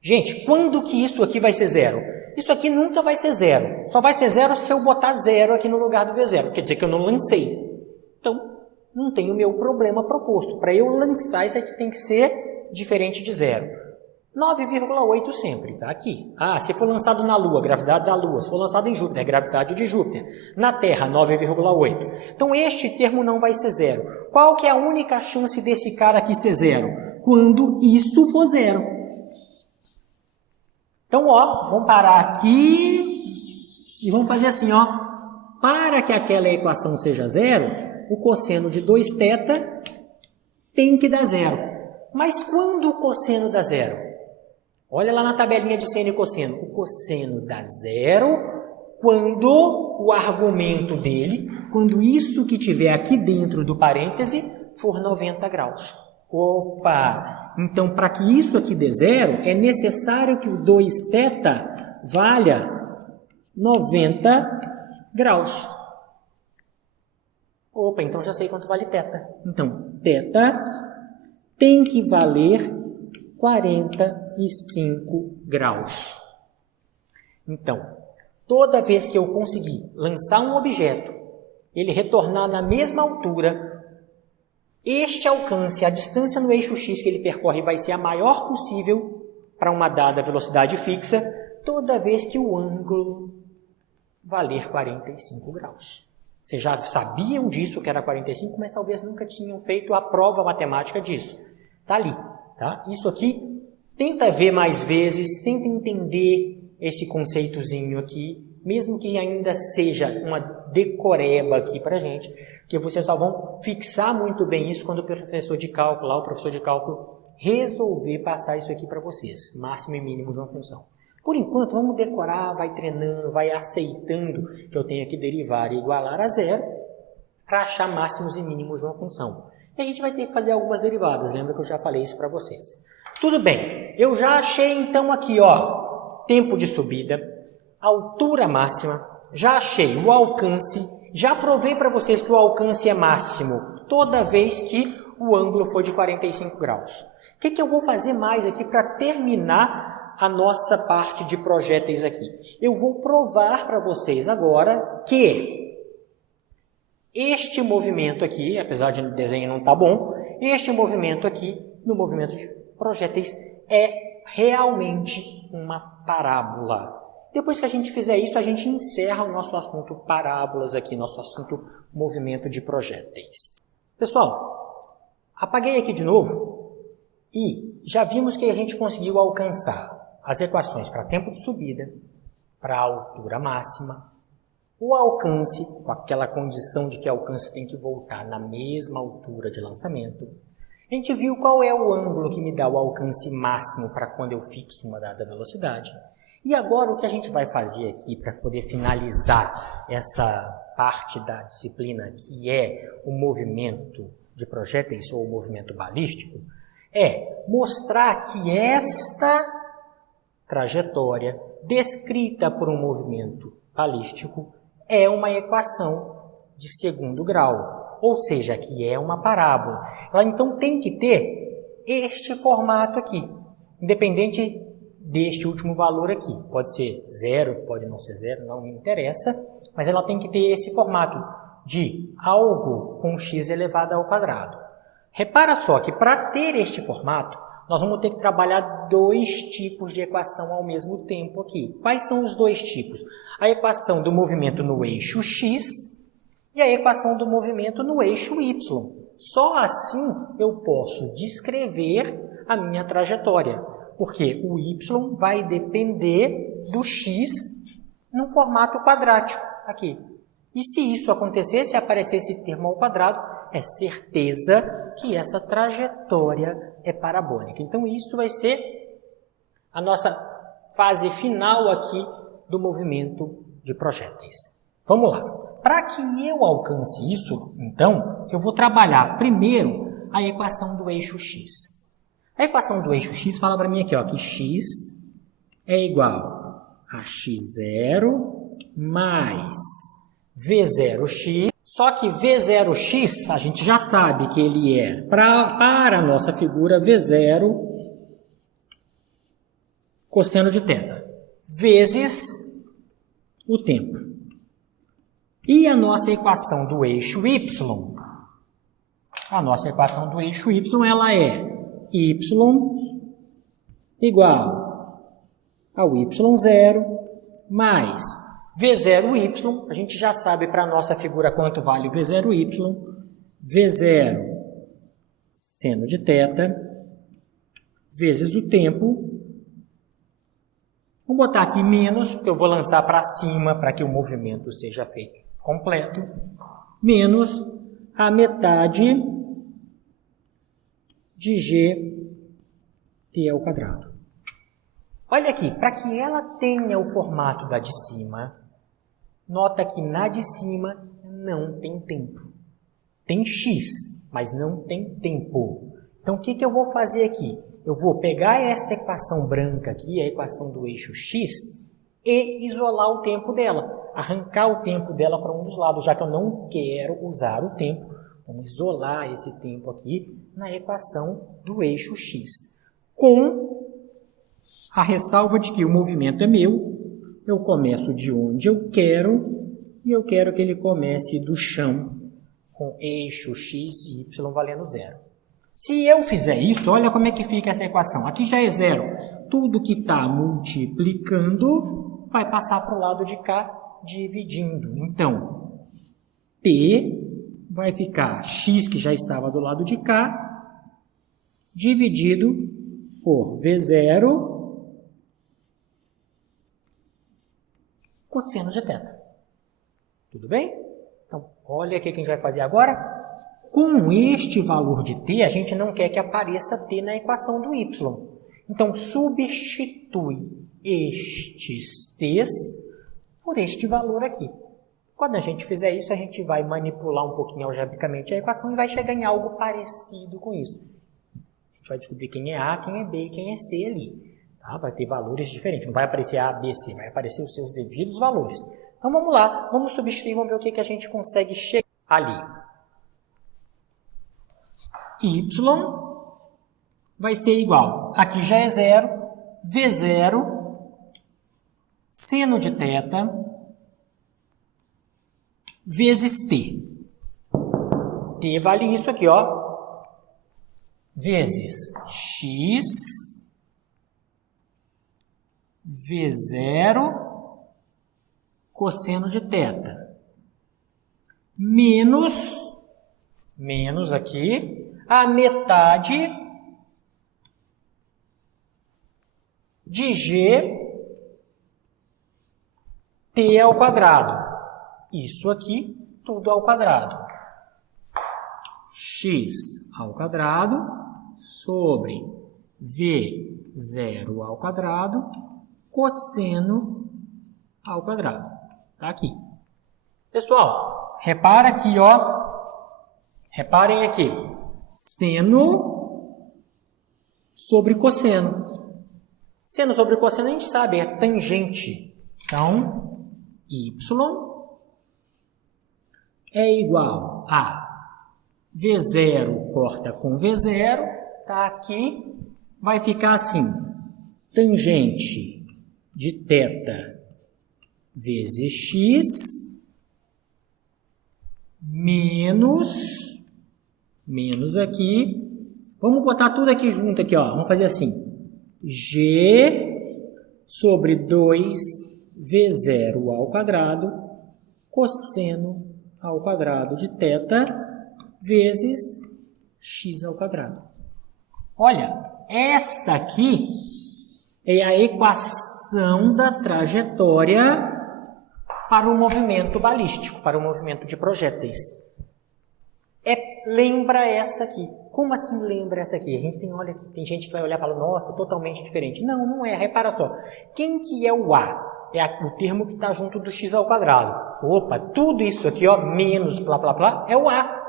Gente, quando que isso aqui vai ser zero? Isso aqui nunca vai ser zero. Só vai ser zero se eu botar zero aqui no lugar do V0. Quer dizer que eu não lancei. Então, não tem o meu problema proposto. Para eu lançar, isso aqui tem que ser diferente de zero. 9,8 sempre, tá aqui. Ah, se for lançado na Lua, gravidade da Lua. Se for lançado em Júpiter, gravidade de Júpiter. Na Terra, 9,8. Então, este termo não vai ser zero. Qual que é a única chance desse cara aqui ser zero? Quando isso for zero. Então, ó, vamos parar aqui e vamos fazer assim, ó. Para que aquela equação seja zero, o cosseno de 2θ tem que dar zero. Mas quando o cosseno dá zero? Olha lá na tabelinha de seno e cosseno. O cosseno dá zero quando o argumento dele, quando isso que tiver aqui dentro do parêntese, for 90 graus. Opa! Então, para que isso aqui dê zero, é necessário que o 2θ valha 90 graus. Opa, então já sei quanto vale θ. Então, θ tem que valer 45 graus. Então, toda vez que eu conseguir lançar um objeto, ele retornar na mesma altura, este alcance, a distância no eixo x que ele percorre vai ser a maior possível para uma dada velocidade fixa, toda vez que o ângulo valer 45 graus. Vocês já sabiam disso, que era 45, mas talvez nunca tinham feito a prova matemática disso. Está ali. Tá? Isso aqui, tenta ver mais vezes, tenta entender esse conceitozinho aqui mesmo que ainda seja uma decoreba aqui para a gente, porque vocês só vão fixar muito bem isso quando o professor de cálculo, resolver passar isso aqui para vocês, máximo e mínimo de uma função. Por enquanto, vamos decorar, vai treinando, vai aceitando que eu tenho que derivar e igualar a zero para achar máximos e mínimos de uma função. E a gente vai ter que fazer algumas derivadas, lembra que eu já falei isso para vocês. Tudo bem, eu já achei então aqui, ó, tempo de subida, altura máxima, já achei o alcance, já provei para vocês que o alcance é máximo toda vez que o ângulo for de 45 graus. O que eu vou fazer mais aqui para terminar a nossa parte de projéteis aqui? Eu vou provar para vocês agora que este movimento aqui, apesar de o desenho não estar bom, este movimento aqui, no movimento de projéteis, é realmente uma parábola. Depois que a gente fizer isso, a gente encerra o nosso assunto parábolas aqui, nosso assunto movimento de projéteis. Pessoal, apaguei aqui de novo e já vimos que a gente conseguiu alcançar as equações para tempo de subida, para altura máxima, o alcance, com aquela condição de que o alcance tem que voltar na mesma altura de lançamento. A gente viu qual é o ângulo que me dá o alcance máximo para quando eu fixo uma dada velocidade. E agora o que a gente vai fazer aqui para poder finalizar essa parte da disciplina, que é o movimento de projéteis ou o movimento balístico, é mostrar que esta trajetória descrita por um movimento balístico é uma equação de segundo grau, ou seja, que é uma parábola. Ela então tem que ter este formato aqui, independente deste último valor aqui. Pode ser zero, pode não ser zero, não me interessa, mas ela tem que ter esse formato de algo com x elevado ao quadrado. Repara só que para ter este formato, nós vamos ter que trabalhar dois tipos de equação ao mesmo tempo aqui. Quais são os dois tipos? A equação do movimento no eixo x e a equação do movimento no eixo y. Só assim eu posso descrever a minha trajetória, porque o y vai depender do x no formato quadrático aqui. E se isso acontecer, se aparecer esse termo ao quadrado, é certeza que essa trajetória é parabólica. Então, isso vai ser a nossa fase final aqui do movimento de projéteis. Vamos lá. Para que eu alcance isso, então, eu vou trabalhar primeiro a equação do eixo x. A equação do eixo x fala para mim aqui, ó, que x é igual a x0 mais v0x. Só que v0x, a gente já sabe que ele é, para a nossa figura, v0 cosseno de θ, vezes o tempo. E a nossa equação do eixo y, ela é y igual ao y0 mais v0y, a gente já sabe para a nossa figura quanto vale o v0y, v0 seno de θ, vezes o tempo. Vou botar aqui menos, porque eu vou lançar para cima para que o movimento seja feito completo, menos a metade de gt ao quadrado. Olha aqui, para que ela tenha o formato da de cima, nota que na de cima não tem tempo. Tem x, mas não tem tempo. Então, o que eu vou fazer aqui? Eu vou pegar esta equação branca aqui, a equação do eixo x, e isolar o tempo dela. Arrancar o tempo dela para um dos lados, já que eu não quero usar o tempo. Vamos isolar esse tempo aqui na equação do eixo x. Com a ressalva de que o movimento é meu, eu começo de onde eu quero, e eu quero que ele comece do chão, com eixo x e y valendo zero. Se eu fizer isso, olha como é que fica essa equação. Aqui já é zero. Tudo que está multiplicando vai passar para o lado de cá, dividindo. Então, P vai ficar x, que já estava do lado de cá, dividido por V0 cosseno de θ. Tudo bem? Então, olha o que a gente vai fazer agora. Com este valor de t, a gente não quer que apareça t na equação do y. Então, substitui estes t's por este valor aqui. Quando a gente fizer isso, a gente vai manipular um pouquinho algebricamente a equação e vai chegar em algo parecido com isso. A gente vai descobrir quem é A, quem é B e quem é C ali. Tá? Vai ter valores diferentes, não vai aparecer A, B, C, vai aparecer os seus devidos valores. Então vamos lá, vamos substituir, vamos ver o que a gente consegue chegar ali. Y vai ser igual, aqui já é zero, V0, seno de θ, vezes t. T vale isso aqui, ó, vezes x V0 cosseno de θ menos aqui a metade de g t ao quadrado. Isso aqui, tudo ao quadrado. X ao quadrado sobre V0 ao quadrado cosseno ao quadrado. Tá aqui. Pessoal, repara aqui, ó. Reparem aqui. Seno sobre cosseno. Seno sobre cosseno a gente sabe, é tangente. Então, y é igual a V0 corta com V0, tá aqui, vai ficar assim, tangente de θ vezes x menos aqui, vamos botar tudo aqui junto aqui, ó, vamos fazer assim, g sobre 2V0 ao quadrado cosseno ao quadrado de θ vezes x ao quadrado. Olha, esta aqui é a equação da trajetória para o movimento balístico, para o movimento de projéteis. Lembra essa aqui. Como assim lembra essa aqui? A gente tem gente que vai olhar e fala, nossa, totalmente diferente. Não, não é. Repara só. Quem que é o A? É o termo que está junto do x ao quadrado. Opa, tudo isso aqui, ó, menos blá, blá, blá, é o A.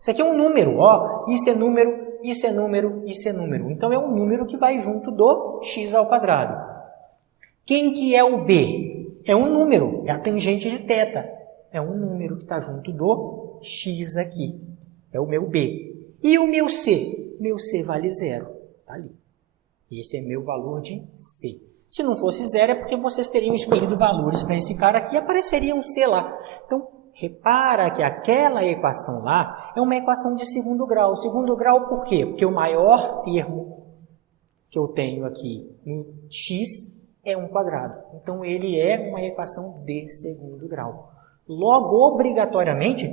Isso aqui é um número, ó. Isso é número, isso é número, isso é número. Então, é um número que vai junto do x ao quadrado. Quem que é o B? É um número, é a tangente de θ. É um número que está junto do x aqui. É o meu B. E o meu C? Meu C vale zero. Tá ali. Esse é meu valor de C. Se não fosse zero, é porque vocês teriam escolhido valores para esse cara aqui e apareceria um C lá. Então, repara que aquela equação lá é uma equação de segundo grau. Segundo grau por quê? Porque o maior termo que eu tenho aqui em x é 1 quadrado. Então, ele é uma equação de segundo grau. Logo, obrigatoriamente,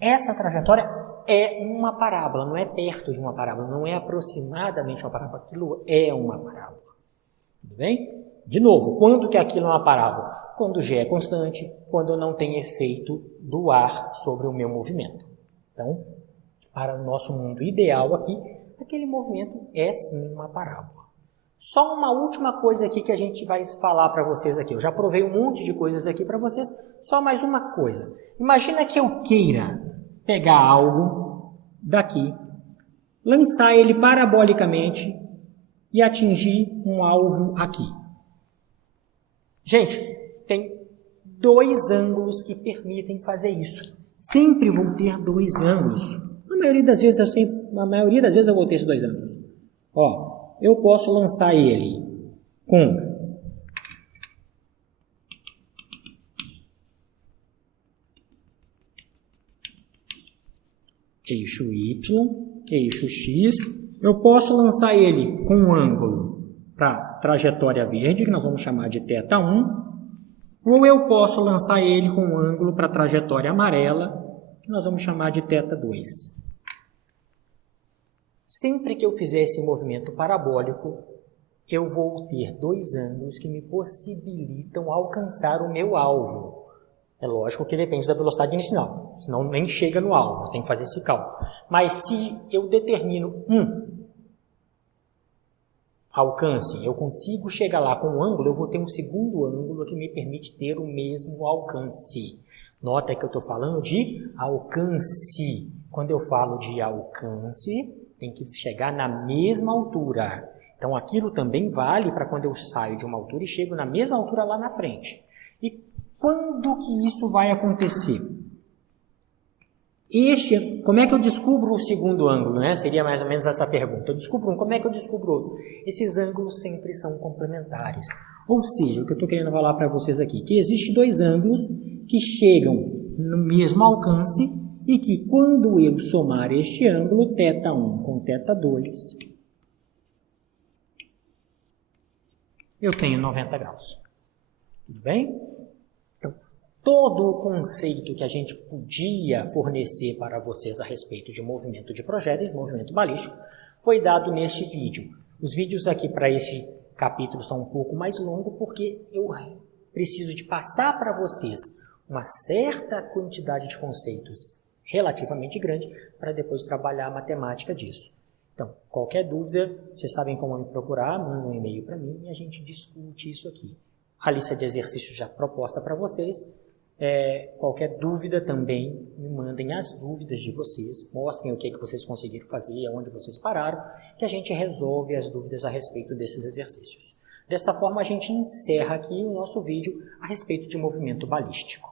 essa trajetória é uma parábola. Não é perto de uma parábola, não é aproximadamente uma parábola. Aquilo é uma parábola. Tudo bem? De novo, quando que aquilo é uma parábola? Quando g é constante, quando não tem efeito do ar sobre o meu movimento. Então, para o nosso mundo ideal aqui, aquele movimento é sim uma parábola. Só uma última coisa aqui que a gente vai falar para vocês aqui. Eu já provei um monte de coisas aqui para vocês, só mais uma coisa. Imagina que eu queira pegar algo daqui, lançar ele parabolicamente e atingir um alvo aqui. Gente, tem dois ângulos que permitem fazer isso. Sempre vão ter dois ângulos. A maioria das vezes eu vou ter esses dois ângulos. Ó, eu posso lançar ele com eixo Y, eixo X. Eu posso lançar ele com um ângulo para trajetória verde, que nós vamos chamar de θ1, ou eu posso lançar ele com um ângulo para trajetória amarela, que nós vamos chamar de θ2. Sempre que eu fizer esse movimento parabólico, eu vou ter dois ângulos que me possibilitam alcançar o meu alvo. É lógico que depende da velocidade inicial, senão nem chega no alvo, tem que fazer esse cálculo. Mas se eu determino alcance, eu consigo chegar lá com um ângulo, eu vou ter um segundo ângulo que me permite ter o mesmo alcance. Nota que eu estou falando de alcance. Quando eu falo de alcance, tem que chegar na mesma altura. Então, aquilo também vale para quando eu saio de uma altura e chego na mesma altura lá na frente. E quando que isso vai acontecer? Como é que eu descubro o segundo ângulo, né? Seria mais ou menos essa pergunta. Eu descubro um, como é que eu descubro outro? Esses ângulos sempre são complementares. Ou seja, o que eu estou querendo falar para vocês aqui, que existem dois ângulos que chegam no mesmo alcance e que quando eu somar este ângulo, θ1 com θ2, eu tenho 90 graus. Tudo bem? Então, todo o conceito que a gente podia fornecer para vocês a respeito de movimento de projéteis, movimento balístico, foi dado neste vídeo. Os vídeos aqui para esse capítulo são um pouco mais longos porque eu preciso de passar para vocês uma certa quantidade de conceitos relativamente grande para depois trabalhar a matemática disso. Então, qualquer dúvida, vocês sabem como me procurar, manda um e-mail para mim e a gente discute isso aqui. A lista de exercícios já proposta para vocês. Qualquer dúvida também, me mandem as dúvidas de vocês, mostrem o que vocês conseguiram fazer, aonde vocês pararam, que a gente resolve as dúvidas a respeito desses exercícios. Dessa forma, a gente encerra aqui o nosso vídeo a respeito de movimento balístico.